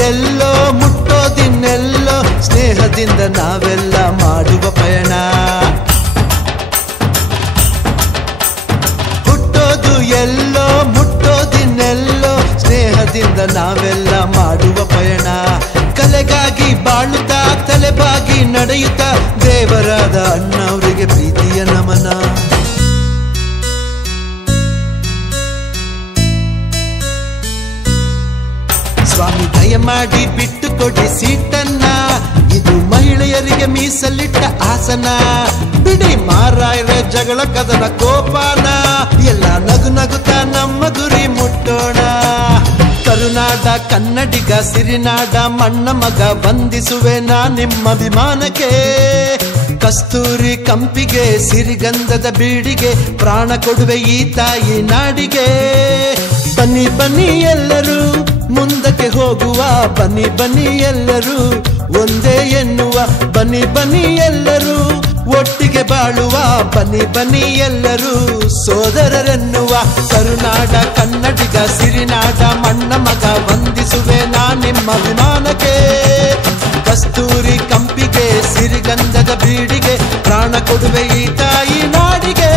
ಎಲ್ಲೋ ಮುಟ್ಟೋದಿನ್ನೆಲ್ಲೋ ಸ್ನೇಹದಿಂದ ನಾವೆಲ್ಲ ಮಾಡುವ ಪಯಣ. ಹುಟ್ಟೋದು ಎಲ್ಲೋ ಮುಟ್ಟೋದಿನ್ನೆಲ್ಲೋ ಸ್ನೇಹದಿಂದ ನಾವೆಲ್ಲ ಮಾಡುವ ಪಯಣ. ಕಲೆಗಾಗಿ ಬಾಳುತ್ತಾ ತಲೆಬಾಗಿ ನಡೆಯುತ್ತಾ ದೇವರಾದ ಅಣ್ಣವರಿಗೆ ಪ್ರೀತಿಯ ನಮನ. ಸ್ವಾಮಿ ದಯಮಾಡಿ ಬಿಟ್ಟು ಕೊಡಿ ಸೀಟನ್ನ, ಇದು ಮಹಿಳೆಯರಿಗೆ ಮೀಸಲಿಟ್ಟ ಆಸನ. ಬಿಡಿ ಮಾರಾಯರೆ ಜಗಳ ಕದನ ಕೋಪನ, ಎಲ್ಲ ನಗು ನಗುತ್ತಾ ನಮ್ಮ ಗುರಿ ಮುಟ್ಟೋಣ. ಕರುನಾಡ ಕನ್ನಡಿಗ ಸಿರಿನಾಡ ಮಣ್ಣ ಮಗ ವಂದಿಸುವೆ ನಾ ನಿಮ್ಮ ಅಭಿಮಾನಕ್ಕೆ. ಕಸ್ತೂರಿ ಕಂಪಿಗೆ ಸಿರಿಗಂಧದ ಬೀಡಿಗೆ ಪ್ರಾಣ ಕೊಡುವೆ ಈ ತಾಯಿ ನಾಡಿಗೆ. ಬನ್ನಿ ಬನ್ನಿ ಎಲ್ಲರೂ ಮುಂದಕ್ಕೆ ಹೋಗುವ, ಬನ್ನಿ ಬನ್ನಿ ಎಲ್ಲರೂ ಒಂದೇ ಎನ್ನುವ. ಬನ್ನಿ ಬನ್ನಿ ಎಲ್ಲರೂ ಒಟ್ಟಿಗೆ ಬಾಳುವ, ಬನ್ನಿ ಬನ್ನಿ ಎಲ್ಲರೂ ಸೋದರರೆನ್ನುವ. ಕರುನಾಡ ಕನ್ನಡಿಗ ಸಿರಿನಾಡ ಮಣ್ಣ ಮಗ ವಂದಿಸುವೆ ನಾ ನಿಮ್ಮ ಅಭಿಮಾನಕ್ಕೆ. ಕಸ್ತೂರಿ ಕಂಪಿಗೆ ಸಿರಿಗಂಧದ ಬೀಡಿಗೆ ಪ್ರಾಣ ಕೊಡುವೆ ಈ ತಾಯಿ ನಾಡಿಗೆ.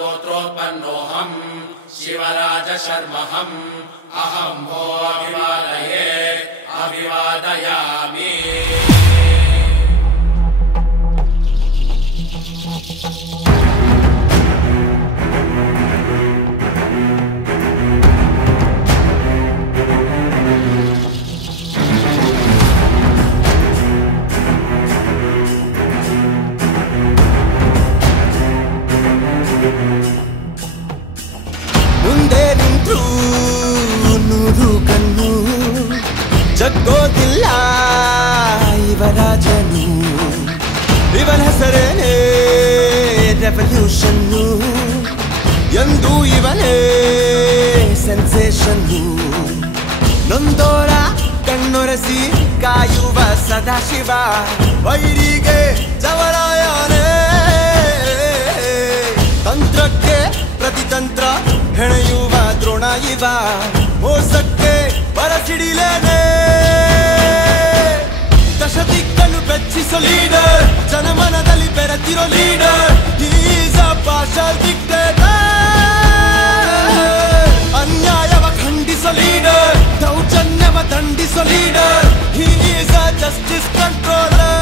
गोत्रोत्पन्नोऽहं शिवराज शर्महम् अहं वो अभिवादये अभिवादयामि. ಮುಂದೆ ನಿಂತ್ರು ನೂರು ಕಣ್ಣು, ಜಗ್ಗೋದಿಲ್ಲ ಇವರಾಜನು. ಇವನ ಹೆಸರೇನೇ ರೆವಲ್ಯೂಷನ್ನು, ಎಂದು ಇವನೇ ಸೆನ್ಸೇಷನ್ನು. ನೊಂದೋರ ಕಣ್ಣೊರೆಸಿ ಕಾಯುವ ಸದಾಶಿವ, ವೈರಿಗೆ ಜವರಾಯನೇ. ತಂತ್ರಕ್ಕೆ ಪ್ರತಿತಂತ್ರ ಹೆಣೆಯುವ ದ್ರೋಣ ಇವ, ಮೋಸಕ್ಕೆ ಬರಸಿಡಿಲೇನೆ. ದಶದಿಕ್ಕನ್ನು ಬೆಚ್ಚಿಸೋ ಲೀಡರ್, ಜನಮನದಲ್ಲಿ ಬೆರೆತಿರೋ leader. Is a partial dictator, ಅನ್ಯಾಯವ ಖಂಡಿಸೋ ಲೀಡರ್, ದೌರ್ಜನ್ಯವ ದಂಡಿಸೋ leader. Is a justice controller.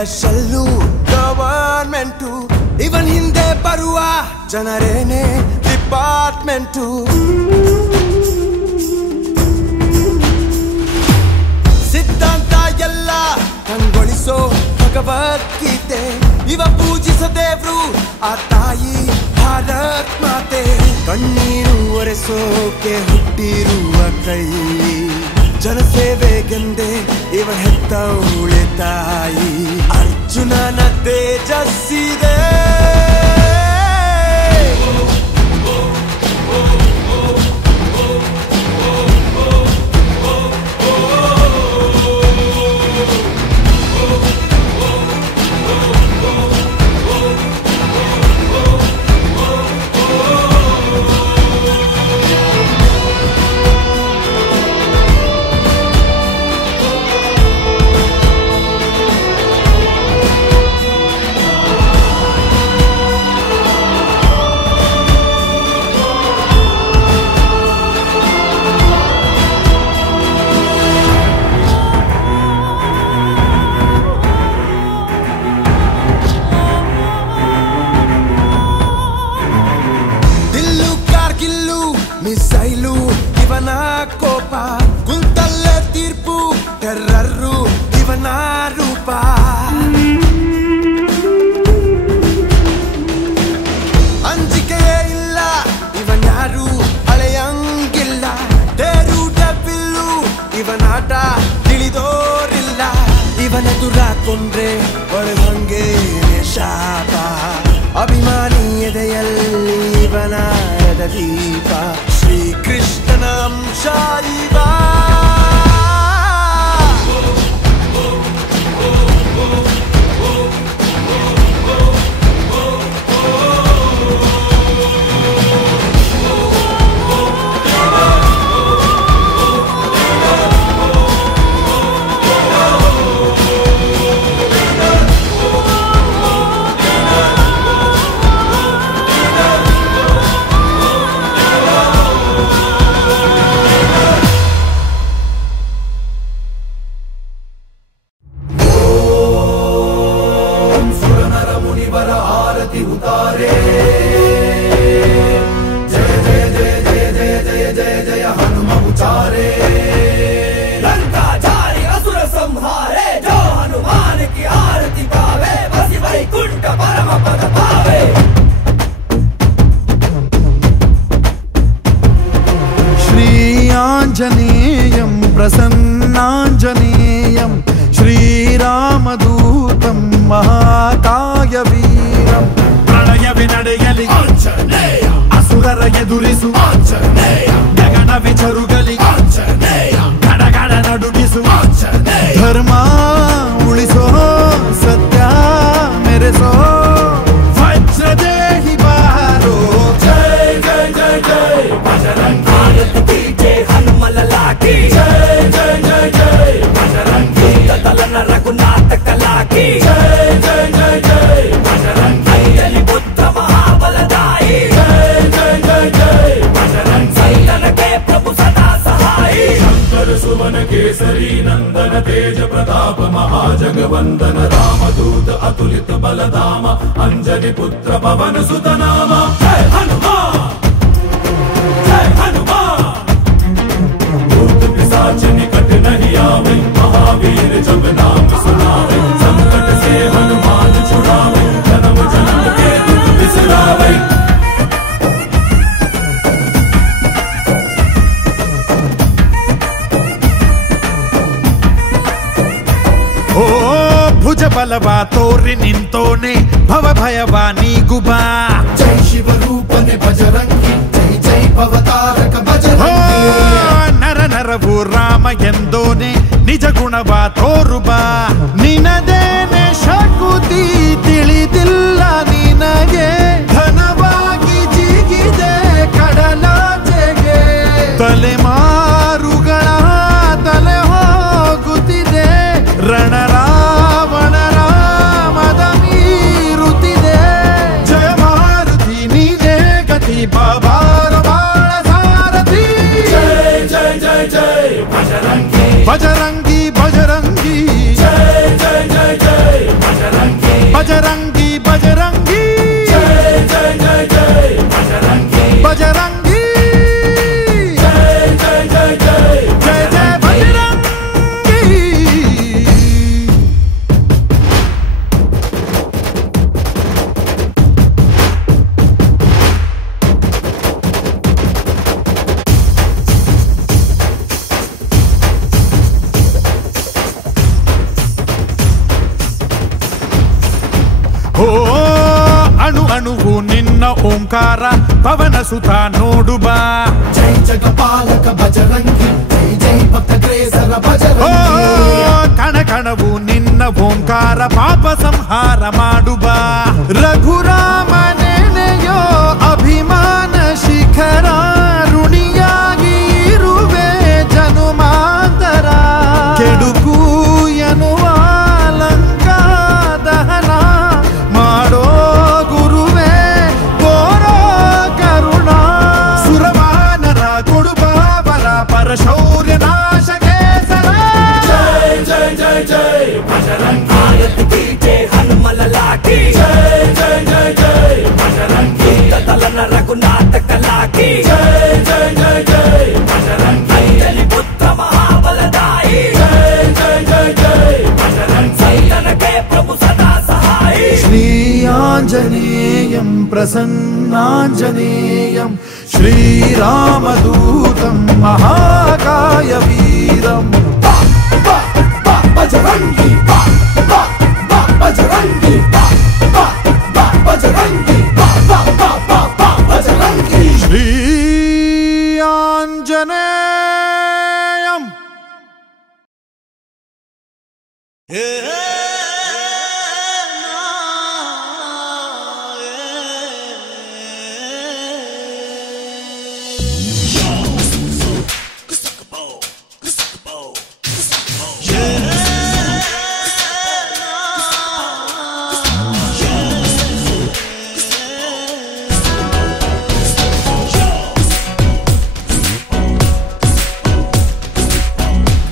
Special government, ಇವನ್ ಜನರೇನೆ ಡಿಪಾರ್ಟ್ಮೆಂಟು ಸಿದ್ಧಾಂತ ಎಲ್ಲ ಕಂಗೊಳಿಸೋ ಭಗವದ್ಗೀತೆ ಇವ ಪೂಜಿಸ ದೇವ್ರು ಆ ತಾಯಿ ಭಾರತ್ ಮಾತೆ ಕಣ್ಣೀರು ಒರೆಸೋಕೆ ಹುಟ್ಟಿರುವ ಕೈ ಜನಸೇವೆಗೆಂದೇ ಇವ ಹೆತ್ತವಳೆ ತಾಯಿ ಅರ್ಜುನನ ತೇಜಸ್ಸಿದೆ ಮಿಸೈಲು ಇವನ ಕೋಪ ಕುಂತಲ್ಲೇ ತೀರ್ಪು ಟೆರ್ರರು ಇವನ ರೂಪ ಅಂಜಿಕೆಯೇ ಇಲ್ಲ ಇವನ್ಯಾರು ಅಳೆಯಂಗಿಲ್ಲ ತೇರು ಡಬ್ಬಿಲ್ಲು ಇವನಾಟ ತಿಳಿದೋರಿಲ್ಲ ಇವನೆದುರಾಕೊಂಡ್ರೆ ಒಳಗಂಗೆ ಶಾಪ ಅಭಿಮಾನಿ ಎದೆಯಲ್ಲಿ ಇವನ ದೀಪ ಶ್ರೀಕೃಷ್ಣನ ಅಂಶ ಇವ श्रीआञ्जनेयं प्रसन्नाञ्जनेयं श्रीरामदूतं महाकायवीरं प्रणयवि ನಡೆಯಲಿ ಆಂಜನೇಯ ಅಸುರರ ಎದುರಿಸು ಆಂಜನೇಯ ಗಗನವೇ ಜರುಗಲಿ ಆಂಜನೇಯ ಗಡಗಡ ನಡುಗಿಸು ಆಂಜನೇಯ ಧರ್ಮ ಉಳಿಸೋ ಸತ್ಯ ಮೆರೆಸೋ ವಜ್ರದೇಹಿ ಬಾರೋ ಜೈ ಜೈ ಜೈ ಜೈ ಬಜರಂಗಿ ಹನುಮಲಲಾಕಿ ಜೈ ಜೈ ಜೈ ಜೈ ಬಜರಂಗಿ ತಲನ ರಘುನಾಥ ಕಲಾಕಿ ಜೈ ಜೈ ಜೈ ಜೈ ಬಜರಂಗಿ ಅಯ್ಯಲಿ ಪುತ್ರ ಮಹಾಬಲದಾಯಿ ಜೈ ಜೈ ಜೈ ಜೈ ಬಜರಂಗಿ ಸೈತನಕ್ಕೆ ಪ್ರಭು ಸದಾ ಸಹಾಯಿ ಶಂಕರ ಸುಮನ ಕೇಸರಿ ನಂದನ ತೇಜ ಪ್ರತಾಪ ಮಹಾಜಗವಂದನ ರಾಮದೂತ ಅತುಲಿತ ಬಲಧಾಮ ಅಂಜನಿ ಪುತ್ರ ಪವನ ಸುತ ನಾಮ ಜೈ ಹನುಮಾನ್ जय हनुमान भूत पिशाच निकट नहीं आवे महावीर जब नाम सुनावे संकट से हनुमान छुड़ावे जन्म जन्म के दुख बिसरावे ओ भुज बलवा तोरि निंतोने भव भयवा नीगुबा जय शिव रूपने बजरंगी जय जय भवतारक बजरंगी नर नरवु राम ಎಂದೋನೆ ನಿಜ ಗುಣವ ತೋರುಬಾ ನಿನದೇನೆ ಶಕುತಿ ತಿಳಿದಿಲ್ಲ ನಿನಗೆ ಘನವಾಗಿ ಜಿಗಿದೆ ಕಡಲಾಚೆಗೆ ತಲೆಮಾರುಗಳ ತಲೆ ಹೋಗುತ್ತಿದೆ ರಣರಾವಣ ರಾಮದ ಮೀರುತ್ತಿದೆ ಜಯ ಮಾರುತಿ ನೀನೇ ಗತಿ ಬಾಬಾರ ಬಾಳ ಸಾರಥಿ ಜಯ ಜಯ ಜಯ ಜಯ ಬಜರಂಗಿ ಬಜರಂಗಿ ಬಜರಂಗಿ ಜಯ ಜಯ ಜಯ ಜಯ ಬಜರಂಗಿ ಬಜರಂಗಿ ಬಜರಂಗಿ ಜಯ ಜಯ ಜಯ ಜಯ ಅಣುವು ನಿನ್ನ ಓಂಕಾರ ಪವನ ಸುತ ನೋಡು ಬಾ ಜೈ ಜಗಪಾಲಕ ಬಜರಂಗಿ ಜೈ ಜೈ ಭಕ್ತಗ್ರೇಸರ ಬಜರಂಗಿ ಕಣ ಕಣವು ನಿನ್ನ ಓಂಕಾರ ಪಾಪ ಸಂಹಾರ ಮಾಡು ಬಾ ರಘುರಾಮ ನೆನೆಯೋ ಅಭಿಮಾನ ಶಿಖರ ಋಣಿಯಾಗಿ ಇರುವೆ ಜನುಮಾಂತರ ಕೆಡುಕು ಎನ್ನುವ ಲಂಕಾ ದಹನ ಮಾಡೋ ಗುರುವೇ ಕೋರೋ ಕರುಣ ಸುರವಾನರ ಕೊಡುಬಾವರ ಪರಶೌರ್ಯ ನಾಶಕ್ಕೆ ಸರ ಜೈ ಜೈ ಜೈ ಜೈ ಬಜರಂಗಿ ಆಯತ್ ಕೀಜೆ ಹನುಮಲ ಲಾಠಿ ಜೈ ಜೈ ಜೈ ಜೈ ಬಜರಂಗಿ ತಲನ ರಘುನಾಥ ಕಲಾಕಿ ಜೈ ಜೈ ಜೈ ಜೈ ಬಜರಂಗಿ ಅಂಜಲಿ ಪುತ್ರ ಮಹಾಬಲದಾಯಿ ಜೈ ಜೈ ಜೈ ಜೈ ಬಜರಂಗಿ ಸಂತನಕ್ಕೆ ಪ್ರಭು ಸದಾ ಸಹಾಯಿ ಶ್ರೀ ಆಂಜನೇಯಂ ಪ್ರಸನ್ನಾಂಜನೇಯಂ ಶ್ರೀರಾಮದೂತಂ ಮಹಾಕಾಯ ವೀರಂ ಬಜರಂಗಿ ಬಜರಂಗಿ ಬಜರಂಗಿ ಬಜರಂಗಿ ಶ್ರೀ ಆಂಜನೇಯಂ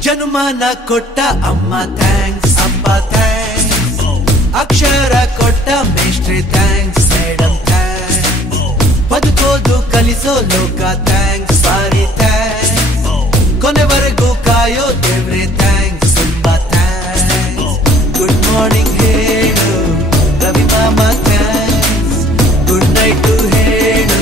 ಜನುಮಾನ ಕೊಟ್ಟ ಅಮ್ಮ ಥ್ಯಾಂಕ್ಸ್ ಅಪ್ಪ ಥ್ಯಾಂಕ್ಸ್ ಅಕ್ಷರ ಕೊಟ್ಟ ಮೇಷ್ಟ್ರಿ ಥ್ಯಾಂಕ್ಸ್ ಮೇಡಮ್ ಥ್ಯಾಂಕ್ಸ್ ಬದುಕೋದು ಕಲಿಸೋ ಲೋಕ ಥ್ಯಾಂಕ್ಸ್ ಸಾರಿ ಥ್ಯಾಂಕ್ಸ್ ಕೊನೆವರೆಗೂ ಕಾಯೋ ದೇವ್ರೆ ಥ್ಯಾಂಕ್ಸ್ ತುಂಬಾ ಥ್ಯಾಂಕ್ಸ್ ಗುಡ್ ಮಾರ್ನಿಂಗ್ ಹೇಳು ರವಿ ಮಾಮ ಥ್ಯಾಂಕ್ಸ್ ಗುಡ್ ನೈಟ್ ಹೇಳು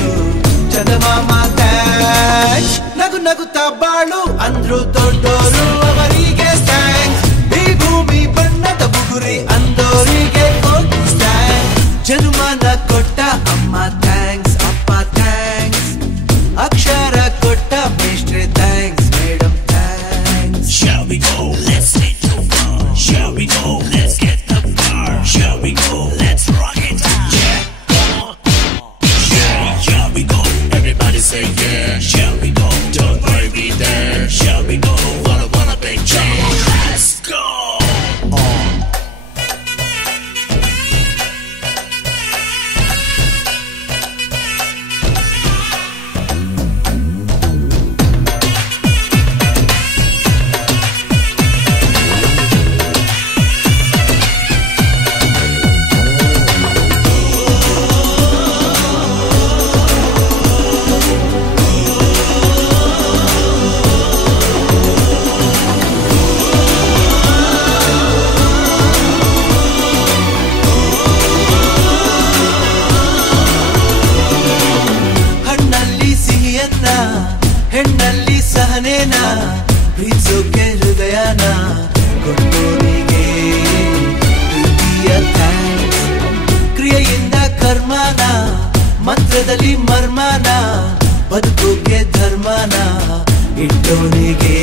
ಚಂದಮಾಮ ಥ್ಯಾಂಕ್ಸ್ ನಗು ನಗುತ್ತಾ ಬಾಳು ಅಂದ್ರು ದೊಡ್ಡೋರು ಅವರಿಗೆ ಥ್ಯಾಂಕ್ಸ್ ಈ ಭೂಮಿ ಬಣ್ಣದ ಬುಗುರಿ ಅಂದೋರಿಗೆ ಕೋಟಿ ಥ್ಯಾಂಕ್ಸ್ ಜನುಮಾನ ಕೊಟ್ಟ ಅಮ್ಮ ಥ್ಯಾಂಕ್ಸ್ ಅಪ್ಪ ಥ್ಯಾಂಕ್ಸ್ ಅಕ್ಷರ ಕೊಟ್ಟ ಮೇಷ್ಟ್ರೆ thanks madam thanks Shall we go? Let's take the fun. Shall we go? Let's get the fire. Shall we go? Let's rock it down. Yeah, shall we go? Everybody say yeah. Shall we go? Don't worry, be there. Shall we go? Wanna big change? Let's go. ಹಣ್ಣಲ್ಲಿ ಸಿಹಿಯನ್ನ ಹೆಣ್ಣಲ್ಲಿ ಸಹನೇನ ಪ್ರೀತಿಸೋಕೆ ಹೃದಯನ ಕೊಟ್ಟೋನಿಗೆ ಪ್ರೀತಿಯ thanks ಕ್ರಿಯೆಯಿಂದ ಕರ್ಮನ ಮಂತ್ರದಲ್ಲಿ ಮರ್ಮನ ಬದುಕೋಕೆ ಧರ್ಮನ ಇಟ್ಟೋನಿಗೆ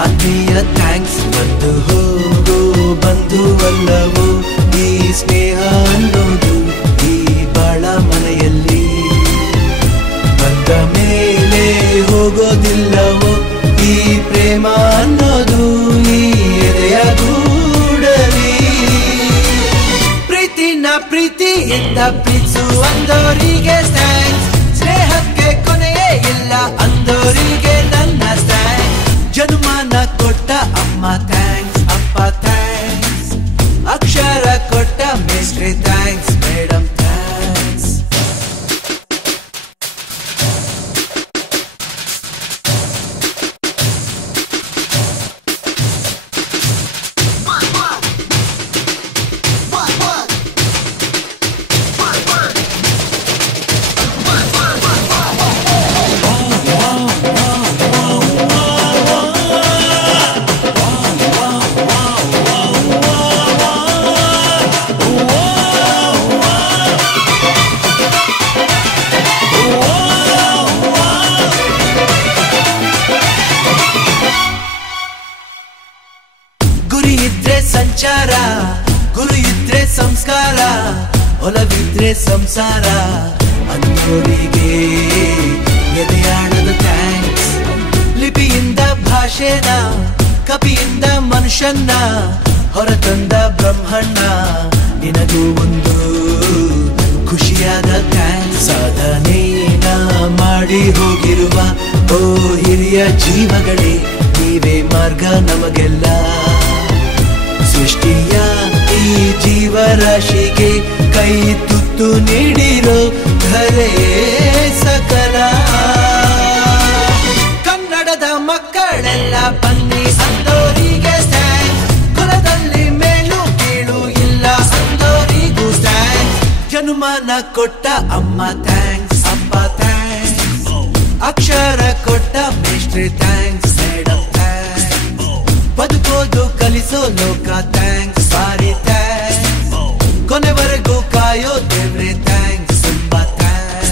ಆತ್ಮೀಯ thanks ಬಂದು ಹೋಗೋ ಬಂಧುವಲ್ಲವೋ ಈ ಸ್ನೇಹ ಅನ್ನೋದು ಈ ಬಾಳ ಮನೆಯಲ್ಲಿ ಬಂದ ಮೇಲೆ ಹೋಗೋದಿಲ್ಲವೋ ಈ ಪ್ರೇಮ ಅನ್ನೋದು ಈ ಎದೆಯ ಗೂಡಲಿ ಪ್ರೀತಿನ ಪ್ರೀತಿಯಿಂದ ಪ್ರೀತಿಸು ಅಂದೋರಿಗೆ ಥ್ಯಾಂಕ್ಸ್ ಸ್ನೇಹಕ್ಕೆ ಕೊನೆಯೇ ಇಲ್ಲ ಅಂದೋರಿಗೆ ನನ್ನ ಥ್ಯಾಂಕ್ಸ್ ಜನುಮಾನ ಕೊಟ್ಟ ಅಮ್ಮ ಥ್ಯಾಂಕ್ಸ್ ಅಪ್ಪ ಥ್ಯಾಂಕ್ಸ್ ಅಕ್ಷರ ಕೊಟ್ಟ ಮೇಷ್ಟ್ರಿ ಥ್ಯಾಂಕ್ಸ್ ಮೇಡಮ್ ಥ್ಯಾಂಕ್ಸ್ ಒಲವಿದ್ರೆ ಸಂಸಾರ ಅಂದೋರಿಗೆ ಎದೆಯಾಡದ ಥ್ಯಾಂಕ್ಸ್. ಲಿಪಿಯಿಂದ ಭಾಷೆನ ಕಪಿಯಿಂದ ಮನುಷ್ಯನ್ನ ಹೊರತಂದ ಬ್ರಹ್ಮಣ್ಣ ನಿನಗೂ ಒಂದು ಖುಷಿಯಾದ ಥ್ಯಾಂಕ್ಸ್. ಸಾಧನೆನ ಮಾಡಿ ಹೋಗಿರುವ ಓ ಹಿರಿಯ ಜೀವಗಳೇ ನೀವೇ ಮಾರ್ಗ ನಮಗೆಲ್ಲ. ಸೃಷ್ಟಿಯ ಈ ಜೀವರಾಶಿಗೆ ಕೈ ತುತ್ತು ನೀಡಿರೋ ಧರೆ ಸಕಲ. ಕನ್ನಡದ ಮಕ್ಕಳೆಲ್ಲ ಬನ್ನಿ ಅಂದೋರಿಗೆ ಸ್ಟ್ಯಾಂಡ್. ಕುಲದಲ್ಲಿ ಮೇಲು ಕೀಳು ಇಲ್ಲ ಅಂದೋರಿಗೂ ಸ್ಟ್ಯಾಂಡ್. ಜನುಮಾನ ಕೊಟ್ಟ ಅಮ್ಮ ಥ್ಯಾಂಕ್ಸ್, ಅಪ್ಪ ಥ್ಯಾಂಕ್ಸ್. ಅಕ್ಷರ ಕೊಟ್ಟ ಮೇಷ್ಟ್ರಿ ಥ್ಯಾಂಕ್ಸ್, ಮೇಡಮ್ ಥ್ಯಾಂಕ್ಸ್. ಬದುಕೋದು ಕಲಿಸೋ ಲೋಕ ಥ್ಯಾಂಕ್ಸ್, ಸಾರಿ ಥ್ಯಾಂಕ್ಸ್. ಕೊನೆವರೆಗೂ ಕಾಯೋ ದೇವ್ರೆ ಥ್ಯಾಂಕ್ಸ್, ತುಂಬಾ ಥ್ಯಾಂಕ್ಸ್.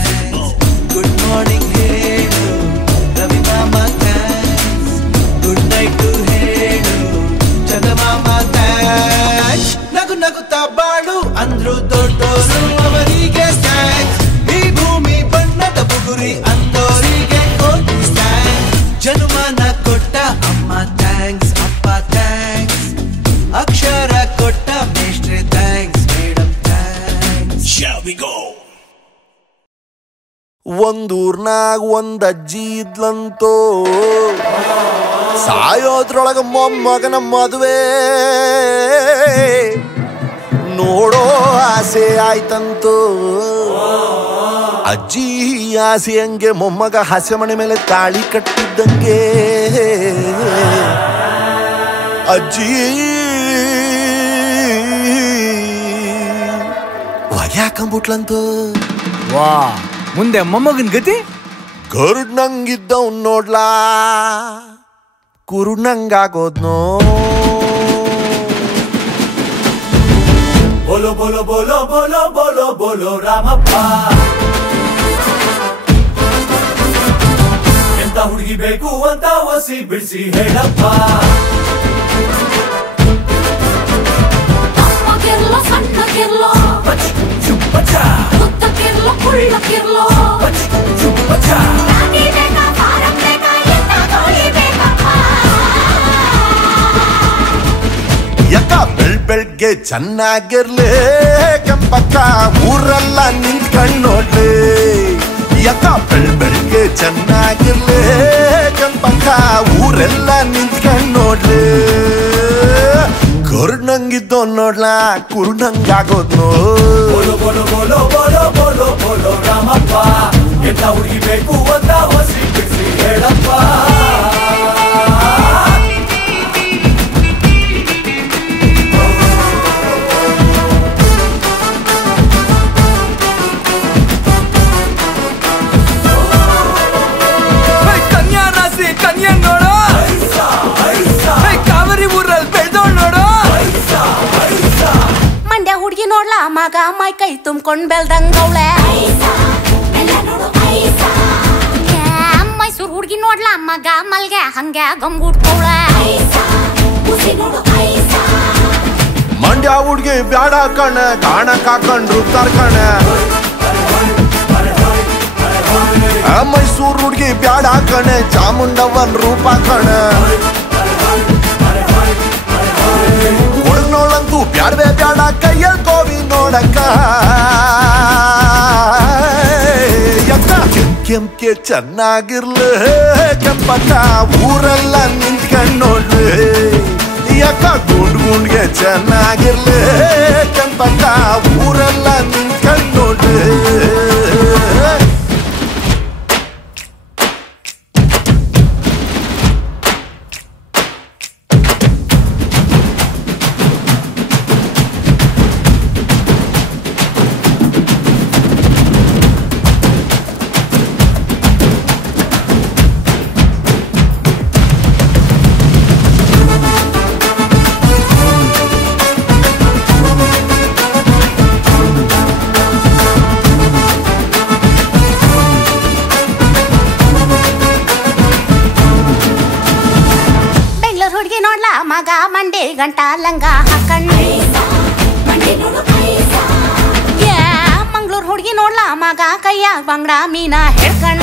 ಗುಡ್ ಮಾರ್ನಿಂಗ್ ಹೇಳು ರವಿ ಮಾಮ ಥ್ಯಾಂಕ್ಸ್. ಗುಡ್ ನೈಟ್ ಹೇಳು ಚಂದಮಾಮ ಥ್ಯಾಂಕ್ಸ್. ನಗು ನಗುತ್ತಾ ಬಾಳು ಅಂದ್ರು ದೊಡ್ಡೋರು ಅವರಿಗೆ ಥ್ಯಾಂಕ್ಸ್. ಈ ಭೂಮಿ ಬಣ್ಣದ ಬುಗುರಿ ಅಂದೋರಿಗೆ ಕೋಟಿ ಥ್ಯಾಂಕ್ಸ್. ಜನುಮಾನ ಕೊಟ್ಟ ಅಮ್ಮ ಥ್ಯಾಂಕ್ಸ್, ಅಪ್ಪ ಥ್ಯಾಂಕ್ಸ್. ಅಕ್ಷರ ಕೊಟ್ಟ ಮೇಷ್ಟ್ರೆ thanks, madam thanks. Shall we go? ಒಂದೂರ್ನಾಗ ಒಂದ್ ಅಜ್ಜಿ ಇದ್ಲಂತೋ, ಸಾಯೋದ್ರೊಳಗ ಮೊಮ್ಮಗನ ಮದುವೆ ನೋಡೋ ಆಸೆ ಆಯ್ತಂತೋ. ಅಜ್ಜಿ ಆಸೆ ಹಂಗೆ ಮೊಮ್ಮಗ ಹಾಸ್ಯ ಮನೆ ಮೇಲೆ ತಾಳಿ ಕಟ್ಟಿದ್ದಂಗೆ ಅಜ್ಜಿ ಹೊಗ್ಯಾಕಂಬಿಟ್ಲಂತೋ. ವಾ, ಮುಂದೆ ಮೊಮ್ಮಗನ್ ಗತಿ? ಕರುಡ್ನಂಗಿದ್ದವ್ ನೋಡ್ಲಾ ಕುರುಡ್ನಂಗಾಗೋದ್ನೋ. ಬೋಲೋ ಬೋಲೋ ಬೋಲೋ ಬೋಲೋ ಬೋಲೋ ಬೋಲೋ ರಾಮಪ್ಪ. ಎಂತ ಹುಡುಗಿ ಬೇಕು ಅಂತ ಒಸಿ ಬಿಡಿಸಿ ಹೇಳಪ್ಪ. ಅಪ್ಪಗಿರ್ಲೋ ಸಣ್ಣಗಿರ್ಲೋ ಚುಪ್ಪಚ ಮುತ್ತಗಿರ್ಲೋ ಕುಳ್ಳಗಿರ್ಲೋ ಚುಪ್ಪಚ ರಾಗಿ ಬೇಕಾ ಫಾರಂ ಬೇಕಾ ಎಂತ ಕೋಳಿ ಬೇಕಪ್ಪ. ಯಕ್ಕ ಬೆಳ್ಬೆಳ್ಗೆ ಚೆನ್ನಾಗಿರ್ಲಿ ಕೆಂಪಕ್ಕ ಊರೆಲ್ಲ ನಿಂತ್ಕೊಂಡ್ ನೋಡ್ಲಿ. ಯಕ್ಕ ಬೆಳ್ಬೆಳ್ಗೆ ಚೆನ್ನಾಗಿರ್ಲಿ ಕೆಂಪಕ್ಕ ಊರೆಲ್ಲ ನಿಂತ್ಕೊಂಡ್ ನೋಡ್ಲಿ. ಕರುಡ್ನಂಗಿದ್ದೋ ನೋಡ್ಲಾ ಕುರುಡ್ನಂಗಾಗೋದ್ನೋ. ಬೋಲೋ ಬೋಲೋ ಬೋಲೋ ಬೋಲೋ ಬೋಲೋ ಬೋಲೋ ರಾಮಪ್ಪ. ಎಂತ ಹುಡುಗಿ ಬೇಕು ಅಂತ ಒಸಿ ಬಿಡಿಸಿ ಹೇಳಪ್ಪ. ಕನ್ಯಾ ರಾಶಿ ಕನ್ಯಾ ನೋಡೋ, ಕಾವೇರಿ ಊರಲ್ಲಿ ಬೆಳ್ದೋಳ್ ನೋಡೋ. ಮಂಡ್ಯ ಹುಡುಗಿ ನೋಡ್ಲಾ ಮಗ ಮೈ ಕೈ ತುಂಬ್ಕೊಂಡ್ ಬೆಳ್ದಂಗವಳೆ. ಮೈಸೂರು ಹುಡುಗಿ ನೋಡ್ಲಾ ಮಗ ಮಲ್ಗೆ ಹಂಗೆ ಗಂಗುಡ್ಕವಳೆ. ಮಂಡ್ಯ ಹುಡ್ಗಿ ಬ್ಯಾಡ ಕಣ ಕಾಣಕ್ ಹಾಕೊಂಡ್ ರೂಪ್ತಾರ್ ಕಣ. ಮೈಸೂರು ಹುಡ್ಗಿ ಬ್ಯಾಡ ಕಣ ಚಾಮುಂಡವನ್ ರೂಪ ಕಣ. ಹುಡುಗ್ನೋಳಂತೂ ಬ್ಯಾಡ್ವೇ ಬ್ಯಾಡ ಕೈಯಲ್ ಕೋವಿ ನೋಡಕ್ಕ. ಯಕ್ಕ ಕೆಂಕೆ ಚೆನ್ನಾಗಿರ್ಲಿ ಕೆಂಪಕ್ಕ ಊರೆಲ್ಲ ನಿಂತ್ಕೊಂಡ್ ನೋಡ್ಲಿ. ಯಕ್ಕ ಗುಂಡ್ ಗುಂಡ್ಗೆ ಚೆನ್ನಾಗಿರ್ಲಿ ಕೆಂಪಕ್ಕ ಊರೆಲ್ಲ ನಿಂತ್ಕೊಂಡ್ ನೋಡ್ಲಿ. ಮಗ ಮಂಡಿ ಗಂಟ ಲಂಗ ಹಾಕಂಡ್ ನೋಡ್ಲಾ ಮಗ ಕೈಯಾಗ ಬಂಗಡ ಮೀನ ಹೇಳ್ಕಣ್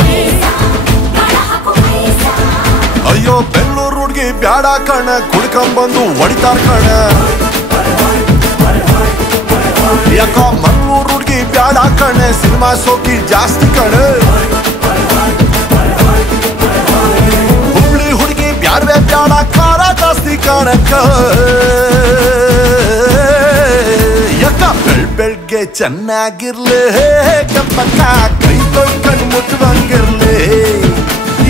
ಅಯ್ಯೋ ಬೆಂಗಳೂರು ಹುಡ್ಗಿ ಬ್ಯಾಡ ಕಣ ಕುಡ್ಕೊಂಬಂದು ಹೊಡಿತಾರ ಕಣ ಯಾಕ ಮಂಗಳೂರು ಹುಡ್ಗಿ ಬ್ಯಾಡ ಕಣ ಸಿನಿಮಾ ಸೋಕಿ ಜಾಸ್ತಿ ಕಣ ಹುಬ್ಳಿ ಹುಡ್ಗಿ ಬ್ಯಾಡ್ವೆ ಬ್ಯಾಡ ಖಾರ ಜಾಸ್ತಿ ಕಣಕ್ಕ ಯಾಕ ಬೆಳ್ಬೆಳ್ಗೆ ಚೆನ್ನಾಗಿರ್ಲಿ ಕೆಂಪಕ್ಕ ಕೈ ತೊಳ್ಕಂಡು ಮುಟ್ಟುವಂಗಿರ್ಲಿ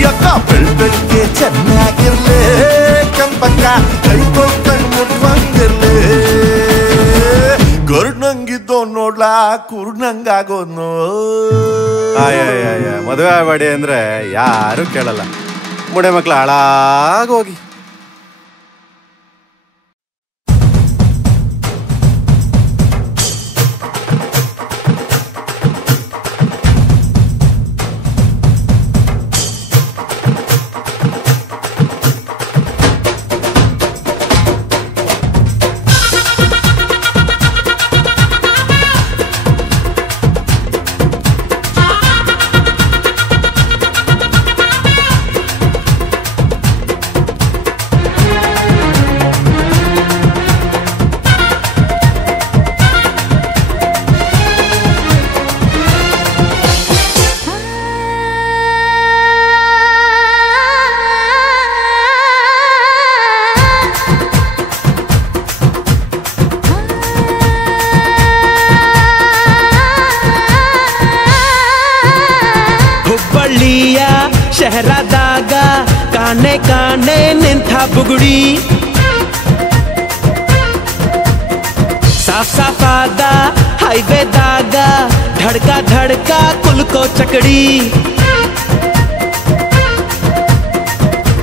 ಯಾಕ ಬೆಳ್ಬೆಳ್ಗೆ ಚೆನ್ನಾಗಿರ್ಲಿ ಕೆಂಪಕ್ಕ ಕೈ ತೊಳ್ಕಂಡು ಮುಟ್ಟುವಂಗಿರ್ಲಿ ಗರುಡ್ನಂಗಿದ್ದೋ ನೋಡ್ಲಾ ಕುರುಡ್ನಂಗಾಗೋದ್ನೋ ಮದುವೆ ಆಗಬೇಡಿ ಅಂದ್ರೆ ಯಾರು ಕೇಳಲ್ಲ. ಮುಡೆ ಮಕ್ಳು ಹಾಳಾಗೋಗಿ. ಶಹರದಾಗ ಕಾಣೆ ಕಾಣೆ ನಿಂತ ಬುಗುಡಿ ಸಾಫ್ ಸಾಫಾದ ಹೈವೇದಾಗ ಧಡ್ಕ ಧಡ್ಕ ಕುಲ್ಕೋ ಚಕಡಿ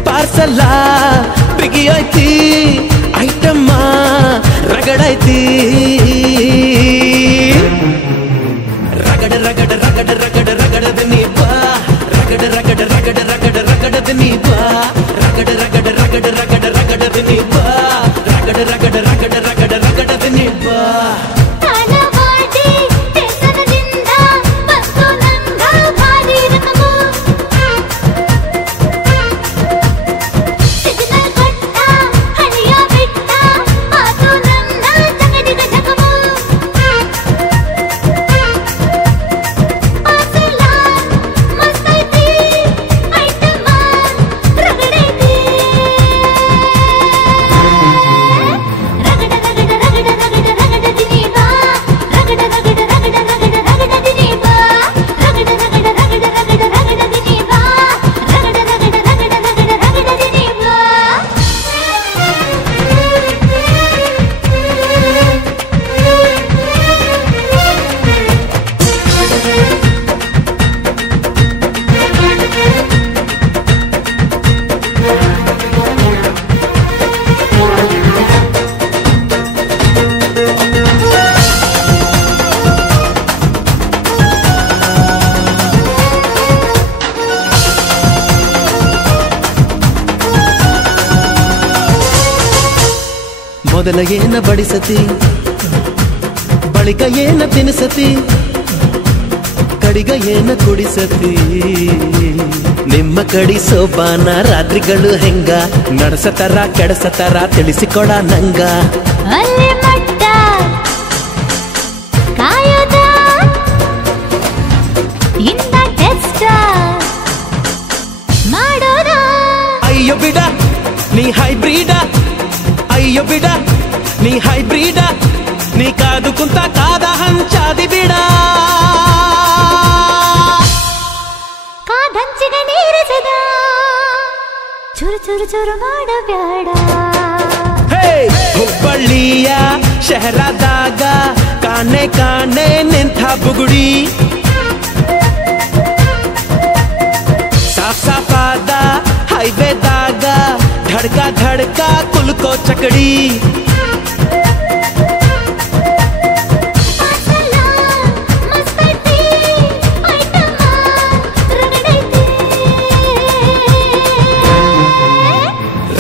ಪಾರ್ಸಲ ಬಿಗಿಯೈತಿ ಐಟಮ್ಮ ರಗಡೈತಿ ರಗಡ ರಗಡ ರಗಡ ರಗಡ ರಗಡದ ನೀಬಾ ರಗಡ ರಗಡ ರಗಡ ರಗಡ ರಗಡದ ನೀಬಾ ರಗಡ ರಗಡ ರಗಡ ರಗಡ ರಗಡದ ನೀಬಾ ರಗಡ ರಗಡ ರಗಡ ರಗಡ ರಗಡದ ನೀಬಾ ಮೊದಲ ಏನ ಬಡಿಸತಿ ಬಳಿಕ ಏನ ತಿನಿಸತಿ ಕಡಿಗ ಏನ ಕುಡಿಸತಿ ನಿಮ್ಮ ಕಡಿ ಸೋಪಾನ ರಾತ್ರಿಗಳು ಹೆಂಗ ನಡೆಸತರ ಕೆಡಸತರ ತಿಳಿಸಿಕೊಡ ನಂಗ ಅಲ್ಲೇ ಮಟ್ಟ ಕಾಯೋದ ಇಂದ ಟೆಸ್ಟ್ ಮಾಡೋದ ಅಯ್ಯೋ ಬಿಡ ನೀ ಹೈಬ್ರಿಡ ಅಯ್ಯೋ ಬಿಡ ನೀ ಹೈಬ್ರಿಡ ನೀ ಕಾದು ಕುಂತ ಕಾದ ಹಂಚಾದಿ ಬಿಡ ಕಾದಂಚಿಗೆ ನೀರಿಸದ ಚುರು ಚುರು ಚುರು ಮಾಡಬ್ಯಾಡ ಹುಬ್ಬಳ್ಳಿಯ ಶಹರದಾಗ ಕಾಣೆ ಕಾಣೆ ನಿಂತ ಬುಗುಡಿ ಸಾಫ್ ಸಾಫಾದ ಹೈವೇದಾಗ ಧಡ್ಕ ಧಡ್ಕ ಕುಲ್ಕೋ ಚಕಡಿ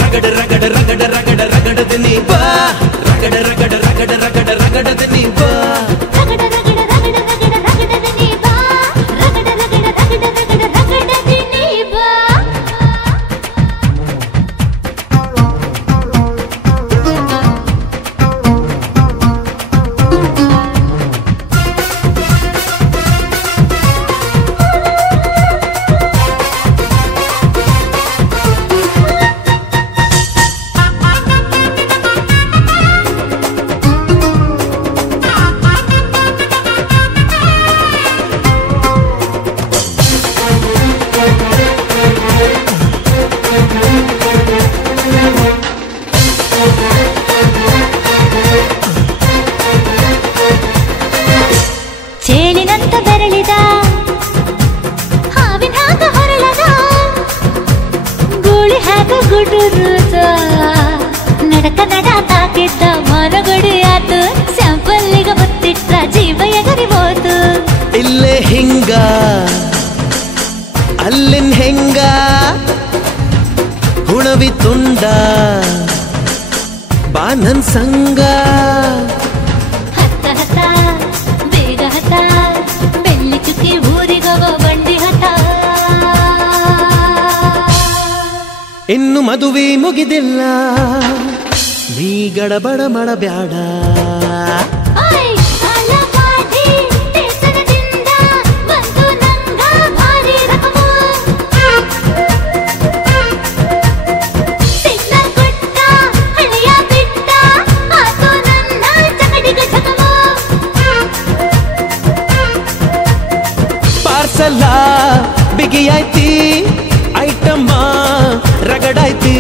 ರಗಡ ರಗಡ ರಗಡ ರಗಡ ರಗಡದ ನೀಬಾ ರಗಡ ರಗಡ ರಗಡ ರಗಡ ರಗಡದ ನೀಬಾ ರಗಡ ರಗಡ ರಗಡ ರಗಡ ರಗಡದ ನೀ ಅರಳಿದ ಹಾವಿನ ಹಾಗ ಹೊರಳದ ಗೂಳಿ ಹಾಗ ಗುಡುರುದ ನಡಕ ನಡ ತಾಕಿದ್ದ ಮನಗಡಿ ಆತು ಸ್ಯಾಂಪಲ್ಲಿಗ ಮುತ್ತಿಟ್ಟ ಜೀವ ಎಗರಿಬೋದು ಇಲ್ಲೇ ಹಿಂಗ ಅಲ್ಲಿನ್ ಹೆಂಗ ಹುಣವಿ ತುಂಡ ಬಾ ನನ್ ಸಂಗ ಹತ್ತ ಹತ್ತ ಬೇಗ ಹತ್ತ ಬೆಳ್ಳಿ ಚುಕ್ಕಿ ಊರಿಗವ ಬಂಡಿ ಹತ್ತ ಇನ್ನು ಮದುವೆ ಮುಗಿದಿಲ್ಲ ನೀ ಗಡಬಡ ಮಾಡಬ್ಯಾಡ ಪಾರ್ಸಲ ಬಿಗಿಯಾಯ್ತಿ ಐಟಮ್ಮ ರಗಡಾಯ್ತಿ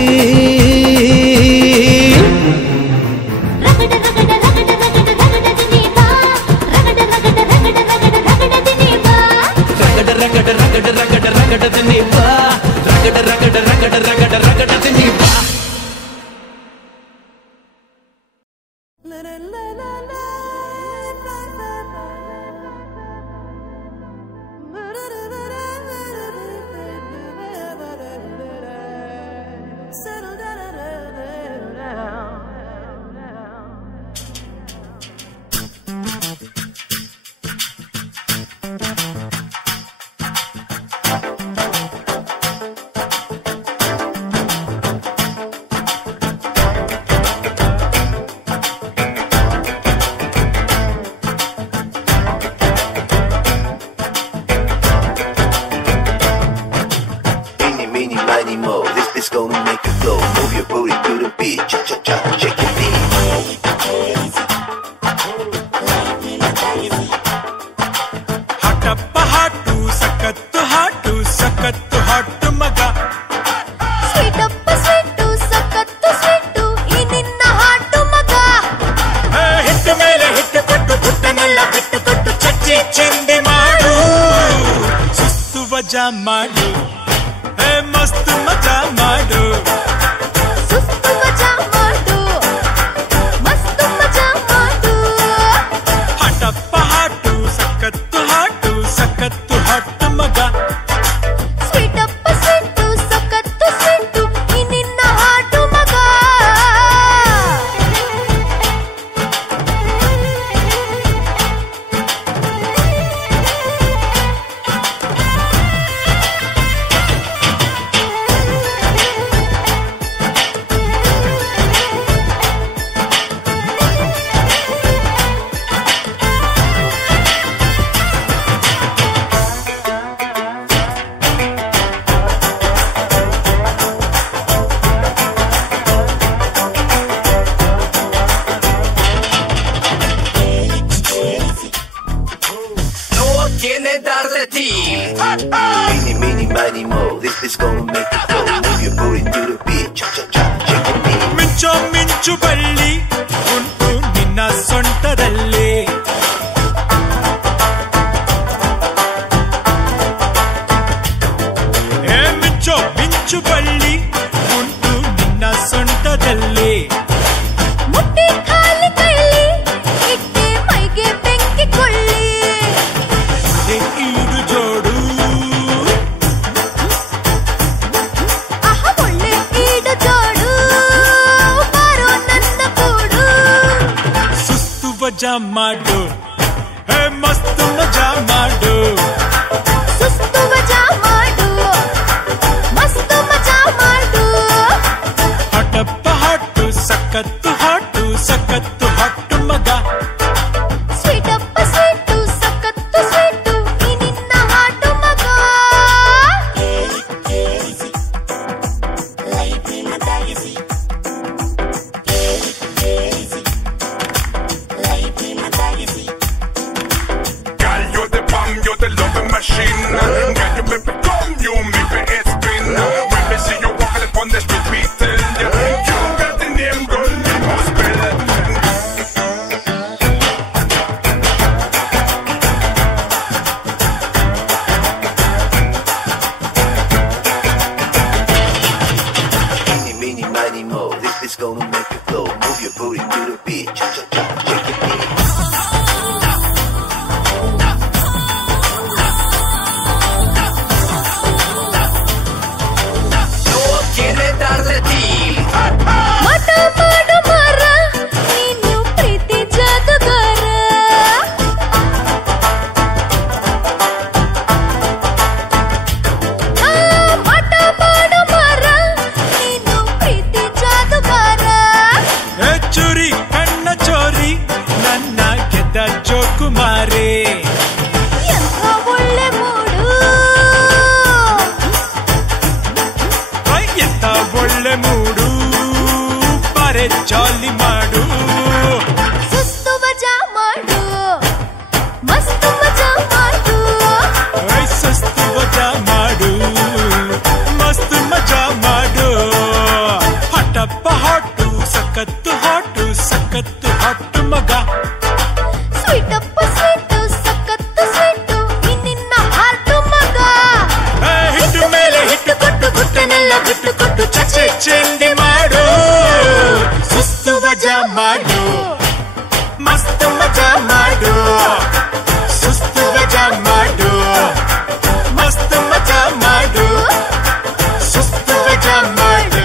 ಮಾಡು ಮಸ್ತ್ ಮಜಾ ಮಾಡು ಸುಸ್ತು ಮಜಾ ಮಾಡು ಮಸ್ತ್ ಮಜಾ ಮಾಡು ಹಟಪ್ಪ ಹಾಟು ಸಖತ್ತು ಹಾಟು ಮಗ ಸ್ವೀಟಪ್ಪ ಸ್ವೀಟು ಸಖತ್ತು ಸ್ವೀಟು ಈ ನಿನ್ನ ಹಾಟು ಮಗ ಮಿಂಚು ಬಳ್ಳಿ ಉಂಟು ನಿನ್ನ ಸೊಂಟದಲ್ಲಿ ಮಿಂಚು ಬಳ್ಳಿ ಉಂಟು ನಿನ್ನ ಸೊಂಟದಲ್ಲಿ ಮುಟ್ಟಿ ಖಾಲಿ ಕಳ್ಳಿ ಇಟ್ಟೆ ಮೈಗೆ ಬೆಂಕಿ ಕೊಳ್ಳಿ ಈಡು ಜೋಡು ಒಳ್ಳೆ ಈಡು ಜೋಡು ಬಾರೋ ನನ್ನ ಕೂಡು ಸುಸ್ತು ಮಜಾ ಮಾಡು ಮಸ್ತ್ ಮಜಾ ಮಾಡು ಸುಸ್ತು ಮಜಾ ಮಾಡು ಮಸ್ತ್ ಮಜಾ ಮಾಡು ಹಟಪ್ಪ ಹಾಟು ಸಖತ್ತು ಹಾಟು ಮಗ ಸ್ವೀಟಪ್ಪ ಸ್ವೀಟು ಸಖತ್ತು ಸ್ವೀಟು ಈ ನಿನ್ನ ಹಾಟು ಮಗ Life in my legacy. ಮಾರೆ ಎಂಥ ಒಳ್ಳೆ ಮೂಡು ಎಂತ ಒಳ್ಳೆ ಮೂಡು ಬಾರೆ ಜಾಲಿ ಮಾಡು ಸುಸ್ತು ಮಜಾ ಮಾಡು ಮಸ್ತು ಮಜಾ ಮಾಡು ಸುಸ್ತು ಮಜಾ ಮಾಡು ಮಸ್ತ್ ಮಜಾ ಮಾಡು ಹಟಪ್ಪ ಹಾಟು ಸಖತ್ತು ಹಾಟು ಮಗ ಸ್ವೀಟಪ್ಪ ಸ್ವೀಟು ಸಖತ್ತು ಸ್ವೀಟು ನಿನ್ನ ಹಾರ್ಟು ಮಗ ಹಿಟ್ಟು ಮೇಲೆ ಹಿಟ್ಟು ಕೊಟ್ಟು ಗುಟ್ಟನೆಲ್ಲ ಬಿಟ್ಟು ಕೊಟ್ಟು ಚಚ್ಚೆ ಚೆಂಡಿ ಮಾಡು ಸುಸ್ತು ಮಜಾ ಮಾಡು ಮಸ್ತ್ ಮಜಾ ಮಾಡು ಸುಸ್ತು ಮಜಾ ಮಾಡು ಮಸ್ತ್ ಮಜಾ ಮಾಡು ಸುಸ್ತು ಮಜಾ ಮಾಡು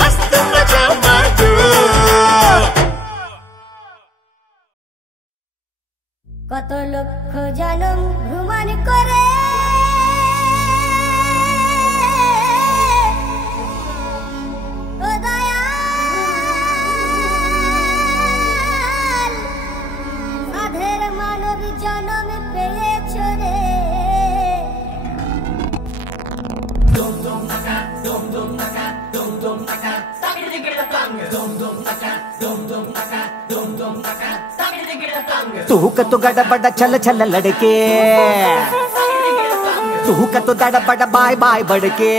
ಮಸ್ತ್ ಮಜಾ ಮಾಡು কত লক্ষ জনম ভ্রমণ করে ও দয়াল সাধের মানব জনম পেয়েছ রে तू कतो गड़ बड़ा चल चल लड़के तू कतो दड़ बड़ा बाय बाय बड़के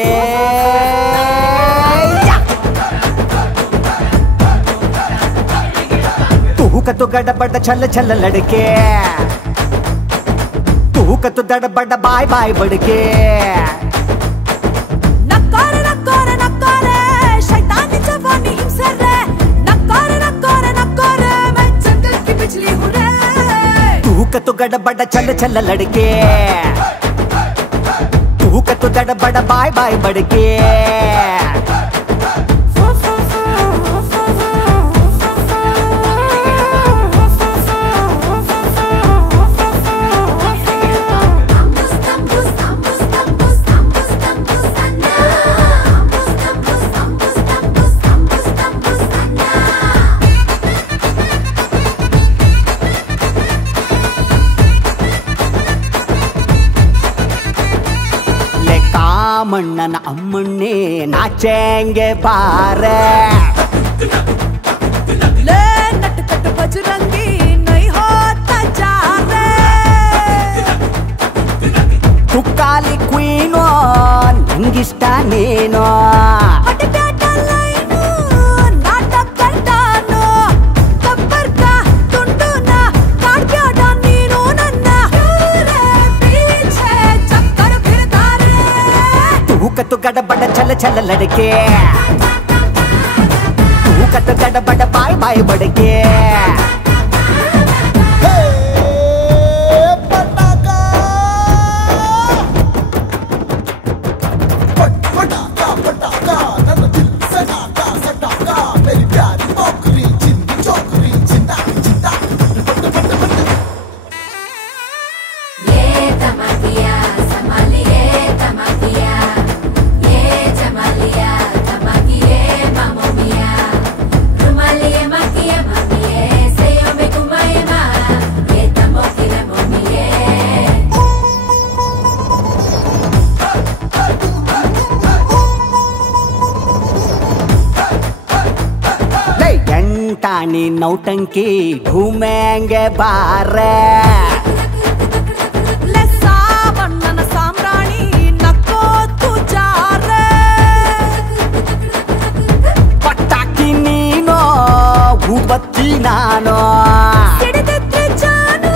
तू कतो गड़ बड़ा चल चल लड़के तू कतो दड़ बड़ा बाय बाय बड़के नक्कारे नक्कारे नक्कारे शैतानी जवानी हिंसे रे नक्कारे नक्कारे नक्कारे मैं जंगल की बिजली हूँ रे तू कतो गड़ बड़ा चल चल लड़के तू कतो दड़ बड़ा बाय बाय बड़के मन्नन अम्मन्ने नाचेंगे बारे ले नट कट बजरंगी नहीं होता जा रे तू काली क्वीनो नंगिष्ट नीनो अटे प्याटा लाइनो नाटक करतानो कब्बर का टुंडुना काट प्याटा नीनो नन्ना रे पीछे चक्कर फिरता रे तू कतो गड़ बड़ा चल चल लड़के तू कतो गड़ बड़ा बाय बाय बड़के टानी नौटंकी घूमेंगे बारे ले सावಣ್ಣನ ಸಾಮ್ರಾಣಿ ನಕ್ಕೋತು ಜಾರೆ ಪಟಾಕಿ ನೀನೋ ಹೂಬತ್ತಿ ನಾನೋ ಸಿಡಿದೆದ್ರೆ ಜಾನು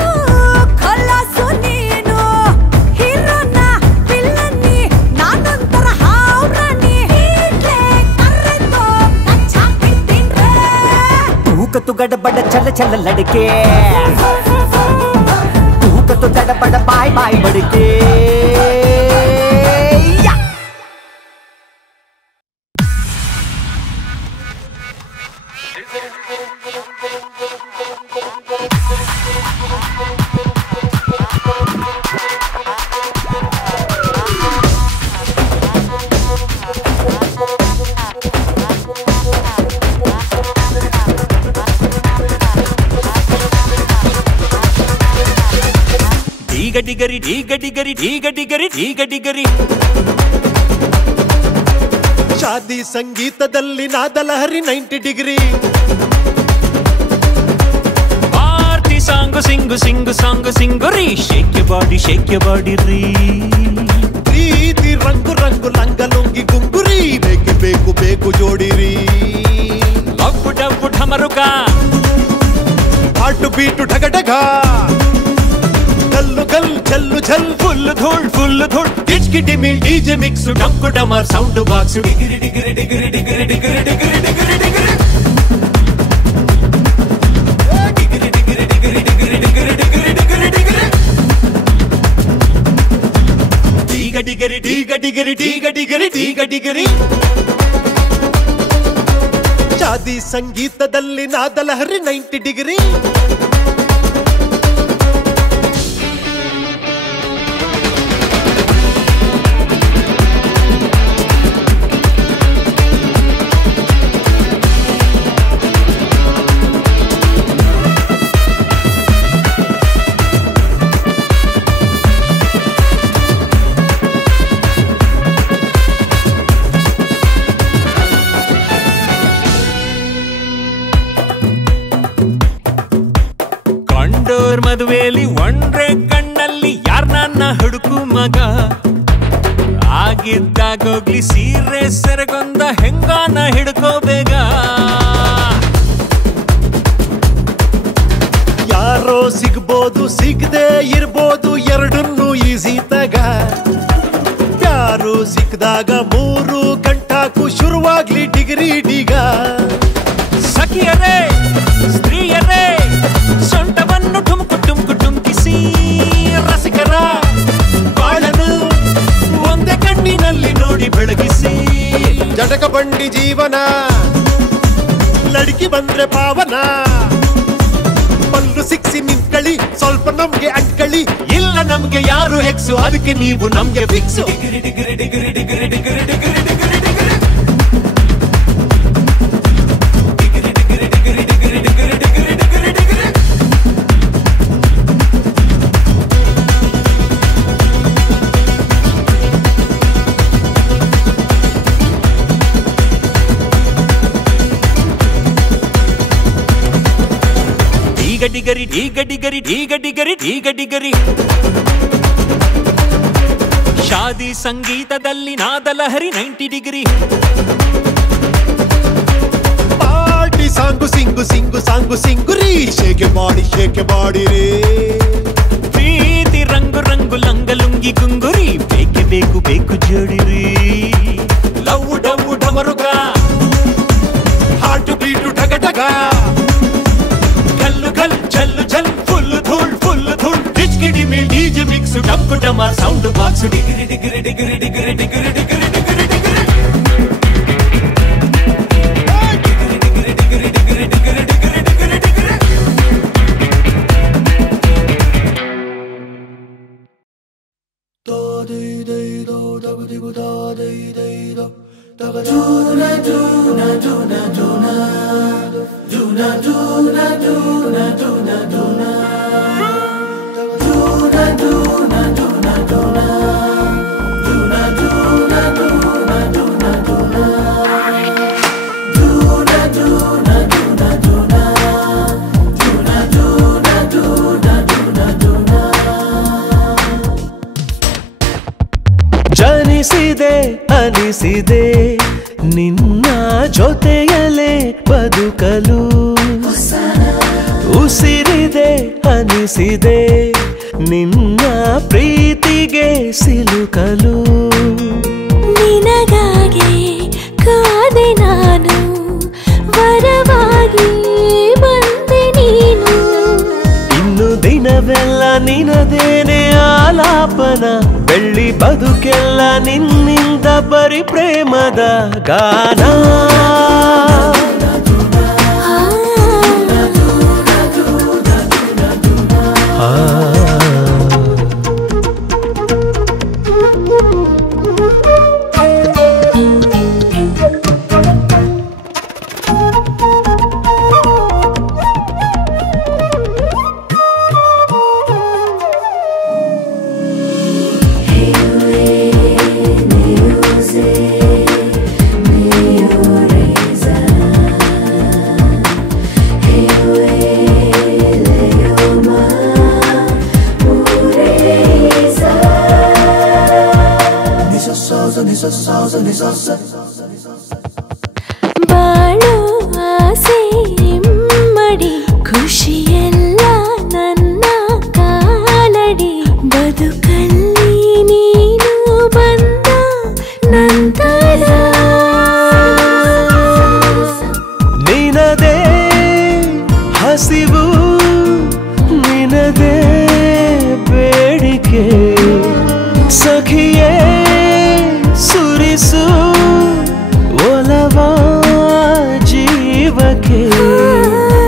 ಖಲಾಸು ನೀನು ಹೀರೋನ ವಿಲ್ಲನಿ ನಾನೊಂತರ ಹಾವ್ರಾಣಿ ಹೀಗೆ ಕರೆದೋ ಕಚ್ಚಾಕಿಟ್ಟಿನ್ರೆ तू कतो गड़ बड़ा चल चल लड़के तू कतो दड़ बड़ा बाय बाय बड़के ಡಿಗರಿ ಡಿಗರಿ ಡಿಗರಿ ಡಿಗರಿ ಶಾದಿ ಸಂಗೀತದಲ್ಲಿ ನಾದಲಹರಿ 90 ಡಿಗ್ರಿ ಪಾರ್ಟಿ ಸಾಂಗು ಸಿಂಗು ರೀ ಶೇಕ್ ಯು ಬಾಡಿ ರೀ ಪ್ರೀತಿ ರಂಗು ಲಂಗ ಲುಂಗಿ ಗುಂಗುರಿ ಬೇಕು ಜೋಡಿರಿ ಲವ್ ಡವ್ ಢಮರುಗ ಹಾಟು ಬೀಟು ಢಗ ಗಲ್ಲು ಝಲ್ಲು ಝಲ್ ಫುಲ್ ಧೂಳ್ ಡಿಚ್ಕಿಟಿ ಮಿಲ್ ಡಿಜೆ ಮಿಕ್ಸ್ ಡಂಕು ಡಮರ್ ಸೌಂಡ್ ಬಾಕ್ಸ್ ಡಿಗರಿ ಡಿಗರಿ ಶಾದಿ ಸಂಗೀತದಲ್ಲಿ ನಾದಲಹರಿ 90 ಡಿಗ್ರಿ ಮದುವೆಯಲ್ಲಿ ಒಂಡ್ರೆ ಕಣ್ಣಲ್ಲಿ ಯಾರ್ ನನ್ನ ಹುಡುಕು ಮಗ ಆಗಿದ್ದಾಗೋಗ್ಲಿ ಸೀರೆ ಸೆರಗೊಂದ ಹೆಂಗಾನ ಹಿಡ್ಕೋಬೇಗ ಯಾರೋ ಸಿಗ್ಬೋದು ಸಿಗದೆ ಇರ್ಬೋದು ಎರಡನ್ನೂ ಈಸಿ ತಗ ಯಾರು ಸಿಕ್ಕಿದಾಗ 3 ಗಂಟಾಕು ಶುರುವಾಗ್ಲಿ ಡಿಗ್ರಿ ಡಿಗ ಸಖಿಯರೇ ಸ್ತ್ರೀಯರೇ ಸೊಂಟವನ್ನು ಟುಮ್ಕಿಸಿ ರಸಿಕರ ಬಾಳನು ಒಂದೇ ಕಣ್ಣಿನಲ್ಲಿ ನೋಡಿ ಬೆಳಗಿಸಿ ಜಟಕ ಬಂಡಿ ಜೀವನ ಲಡ್ಕಿ ಬಂದ್ರೆ ಪಾವನ ಪಲ್ಲು ಸಿಕ್ಸಿ ನಿಂತ್ಕಳಿ ಸ್ವಲ್ಪ ನಮ್ಗೆ ಅಂಟ್ಕಳಿ ಇಲ್ಲ ನಮ್ಗೆ ಯಾರು ಹೆಕ್ಸು ಅದಕ್ಕೆ ನೀವು ನಮ್ಗೆ ಫಿಕ್ಸು ಡಿಗರಿ ಶಾದಿ ಸಂಗೀತದಲ್ಲಿ ನಾದಲಹರಿ 90 ಡಿಗ್ರಿ ಪಾರ್ಟಿ ಸಾಂಗು ಸಿಂಗು ರೀ ಶೇಕೆ ಬಾಡಿ ರೇ ಪ್ರೀತಿ ರಂಗು ಲಂಗ ಲುಂಗಿ ಗುಂಗುರಿ ಬೇಕು ಜೋಡಿರಿ ಲವ್ ಡವ್ ಢಮರುಗ ಹಾಟು ಬೀಟು ಢಗ ಗಲ್ ಝಲ್ ಫುಲ್ ಧೂಳ್ ಡಿಚ್ಕಿಟಿ ಮಿಲ್ ಡಿಜೆ ಮಿಕ್ಸ್ ಡಂಕು ಡಮರ್ ಸೌಂಡ್ ಬಾಕ್ಸ್ ಡಿಗರಿ ಜನಿಸಿದೆ ಅನಿಸಿದೆ ನಿನ್ನ ಜೊತೆಯಲೇ ಬದುಕಲು ಉಸಿರಿದೆ ಅನಿಸಿದೆ ನಿನ್ನ ಪ್ರೀತಿಗೆ ಸಿಲುಕಲು ನಿನಗಾಗಿ ಕಾದೆ ನಾನು ವರವಾಗಿ ಬಂದೆ ನೀನು ಇನ್ನು ದಿನವೆಲ್ಲ ನಿನದೇನೆ ಆಲಾಪನ ಬೆಳ್ಳಿ ಬದುಕೆಲ್ಲ ನಿನ್ನಿಂದ ಬರಿ ಪ್ರೇಮದ ಗಾನ ಬಾಳು ಆಸೆ ಇಮ್ಮಡಿ ಖುಷಿಯೆಲ್ಲ ನನ್ನ ಕಾಲಡಿ ಬದುಕಲ್ಲಿ ನೀನು ಬಂದ ನಂತರ ನಿನದೇ ಹಸಿವು ನಿನದೇ ಬೇಡಿಕೆ ಸಖಿಯೇ ಸುರಿಸು ಒಲವ ಜೀವಕ್ಕೆ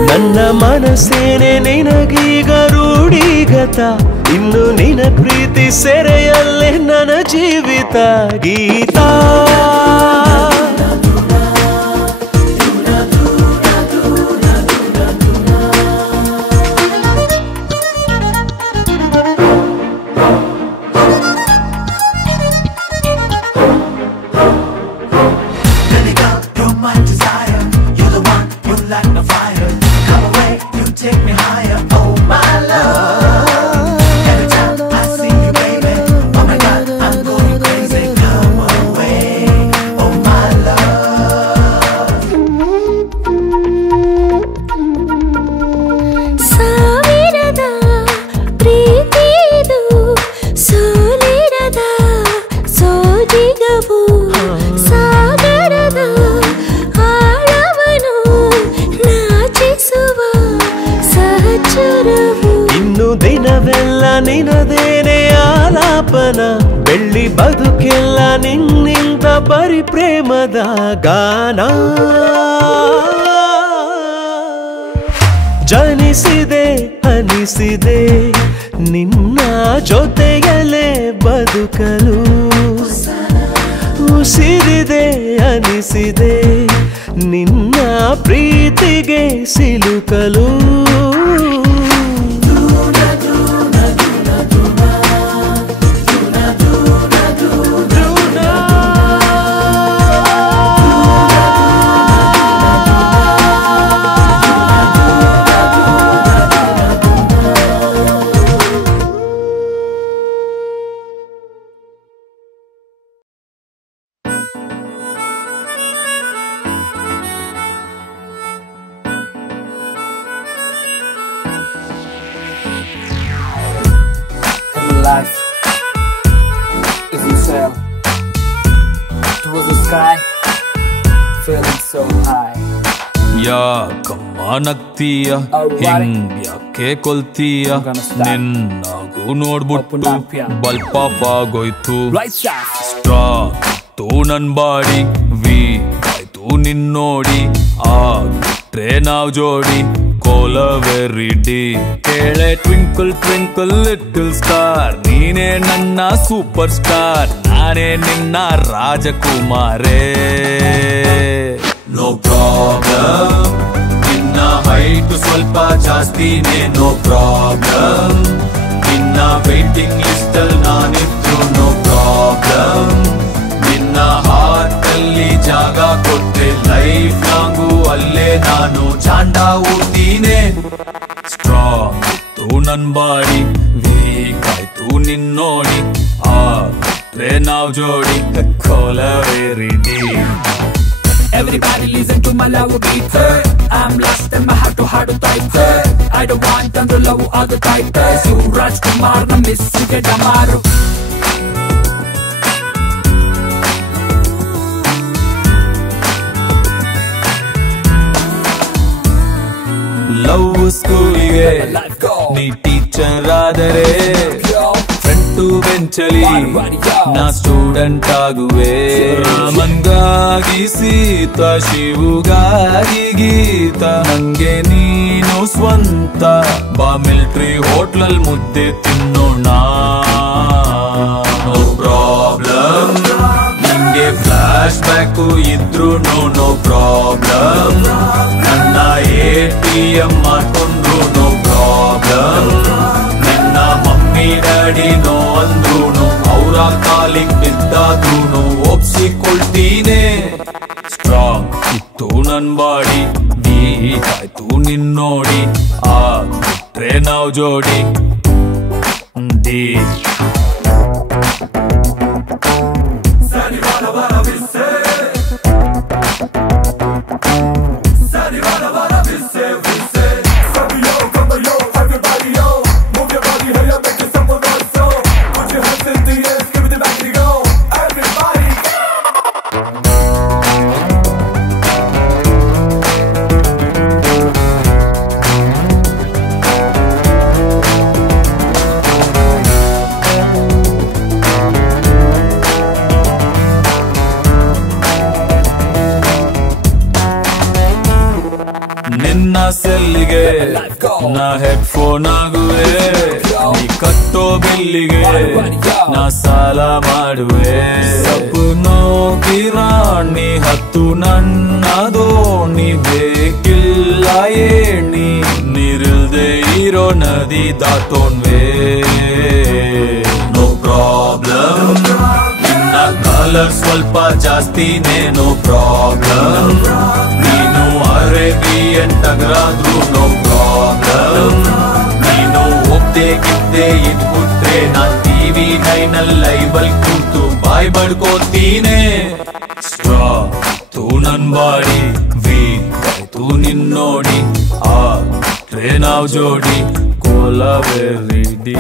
ನನ್ನ ಮನಸ್ಸೇನೆ ನಿನಗೀಗ ರೂಢಿಗತ ಇನ್ನು ನಿನ ಪ್ರೀತಿ ಸೆರೆಯಲ್ಲೇ ನನ್ನ ಜೀವಿತ ಗೀತಾ ನಿನದೇನೆ ಆಲಾಪನ ಬೆಳ್ಳಿ ಬದುಕೆಲ್ಲ ನಿನ್ನಿಂದ ಬರಿ ಪ್ರೇಮದ ಗಾನ ಜನಿಸಿದೆ ಅನಿಸಿದೆ ನಿನ್ನ ಜೊತೆಯಲೇ ಬದುಕಲು ಉಸಿರಿದೆ ಅನಿಸಿದೆ ನಿನ್ನ ಪ್ರೀತಿಗೆ ಸಿಲುಕಲು Life isn't fair. Towards the sky, feeling so high. ಯಾಕಮ್ಮ ನಗ್ತೀಯ ಹಿಂಗ್ಯಾಕೆ ಕೊಲ್ತೀಯ ನಿನ್ನಾಗೂ ನೋಡ್ಬಿಟ್ಟು ಬಲ್ಪ ಆಗೋಯ್ತು ಸ್ಟ್ರಾಂಗ್ ತೂ ನನ್ ಬಾಡಿ ವೀಕ್ ಆಯ್ತು ನಿನ್ನೋಡಿ ಆಗ್ಬಿಟ್ರೆ ನಾವ್ ಜೋಡಿ ಕೋಲವೆರಿಡಿ ಕೇಳೆ ಟ್ವಿಂಕಲ್ ಟ್ವಿಂಕಲ್ ಲಿಟಲ್ ಸ್ಟಾರ್ ನೀನೇ ನನ್ನ ಸೂಪರ್ ಸ್ಟಾರ್ ನಾನೇ ನಿನ್ನ ರಾಜಕುಮಾರೇ ನೋ ಪ್ರಾಬ್ಲಮ್ ನಿನ್ನ ಹೈಟ್ ಸ್ವಲ್ಪ ಜಾಸ್ತಿನೇ ನೋ ಪ್ರಾಬ್ಲಮ್ ನಿನ್ನ ವೇಟಿಂಗ್ ಲಿಸ್ಟ್ ಅಲ್ಲಿ ನಾನಿದ್ರು ನೋ ಪ್ರಾಬ್ಲಮ್ ನಿನ್ನ ಹಾರ್ಟ್ ಅಲ್ಲಿ ಜಾಗ ಕೊಟ್ಟೆ ಲೈಫ್ ಲಾಂಗು ಅಲ್ಲೇ ನಾನು ಚಾಂಡ ಊಡ್ತೀನಿ ಸ್ಟ್ರಾಂಗ್ ಇತ್ತು ನನ್ ಬಾಡಿ ವೀಕ್ ಆಯ್ತು ನಿನ್ನೋಡಿ ಆಗ್ಬಿಟ್ರೆ ನಾವ್ ಜೋಡಿ ಕೋಲವೇರಿಡಿ Everybody listen to my love beat. I'm lost in my heart to heart tight. I don't want them to love all the type. You Rajkumar, na miss you get amaru. Love ಸ್ಕೂಲಿಗೆ ನೀ teacher ಆದರೆ front to ಬೆಂಚಲಿ ನಾ student ಆಗುವೆ ಮನ್ಗಾಗಿ ಸೀತ ಶಿವುಗಾಗಿ ಗೀತ ನಂಗೆ ನೀನು ಸ್ವಂತ ಬಾ military ಹೋಟ್ಲಲ್ ಮುದ್ದೆ ತಿನ್ನೋಣ ನೋ ಪ್ರಾಬ್ಲಮ್ ನಿಂಗೆ ಫ್ಲಾಶ್ ಬ್ಯಾಕು ಇದ್ರು ನೋ ಪ್ರಾಬ್ಲಮ್ ನನ್ನ ATM ಮಾಡ್ಕೊಂಡ್ರು ನೋ ಪ್ರಾಬ್ಲಮ್ ನಿನ್ನ ಮಮ್ಮಿ ಡ್ಯಾಡಿ ನೋ ಅಂದ್ರೂ ಅವರ ಕಾಲಿಗೆ ಬಿದ್ದಾದ್ರೂ ಒಪ್ಸಿಕೊಳ್ತೀನಿ ಸ್ಟ್ರಾಂಗ್ ಇತ್ತು ನನ್ ಬಾಡಿ ವೀಕ್ ಆಯ್ತು ನಿನ್ನೋಡಿ ಆಗ್ಬಿಟ್ರೆ ನಾವ್ ಜೋಡಿ ಡಿ ಎಲ್ಲಿಗೆ ನಾ ಸಾಲ ಮಾಡುವೆ ಸಪನೋ ಕಿರಾಣಿ ಹತ್ತು ನನ್ನ ದೋಣಿ ಬೇಕಿಲ್ಲ ಏಣಿ ನೀರಿಲ್ದೆ ಇರೋ ನದಿ ದಾಟೋಣ್ವೆ ನೋ ಪ್ರಾಬ್ಲಮ್ ನಿನ್ನ ಕಲರ್ ಸ್ವಲ್ಪ ಜಾಸ್ತಿನೇ ನೋ ಪ್ರಾಬ್ಲಮ್ ನೀನು ಅರೇಬಿಯನ್ ಟಗರಾದ್ರೂ ನೋ ಪ್ರಾಬ್ಲಮ್ ನೀನು ಒಪ್ದೆ ಗಿದ್ದೆ ಇದ್ಬಿಟ್ರೆ ನಾನ್ ಟಿವಿ 9 ಲೈವಲ್ ಕೂತು ಬಾಯ್ ಬಡ್ಕೋತೀನೆ ಸ್ಟ್ರಾಂಗ್ ತೂ ನನ್ ಬಾಡಿ ವೀಕ್ ತೂ ನಿನ್ನೋಡಿ ಆ ಟ್ರೇ ನಾವ್ ಜೋಡಿ ಕೋಲವೇ ರೆಡಿ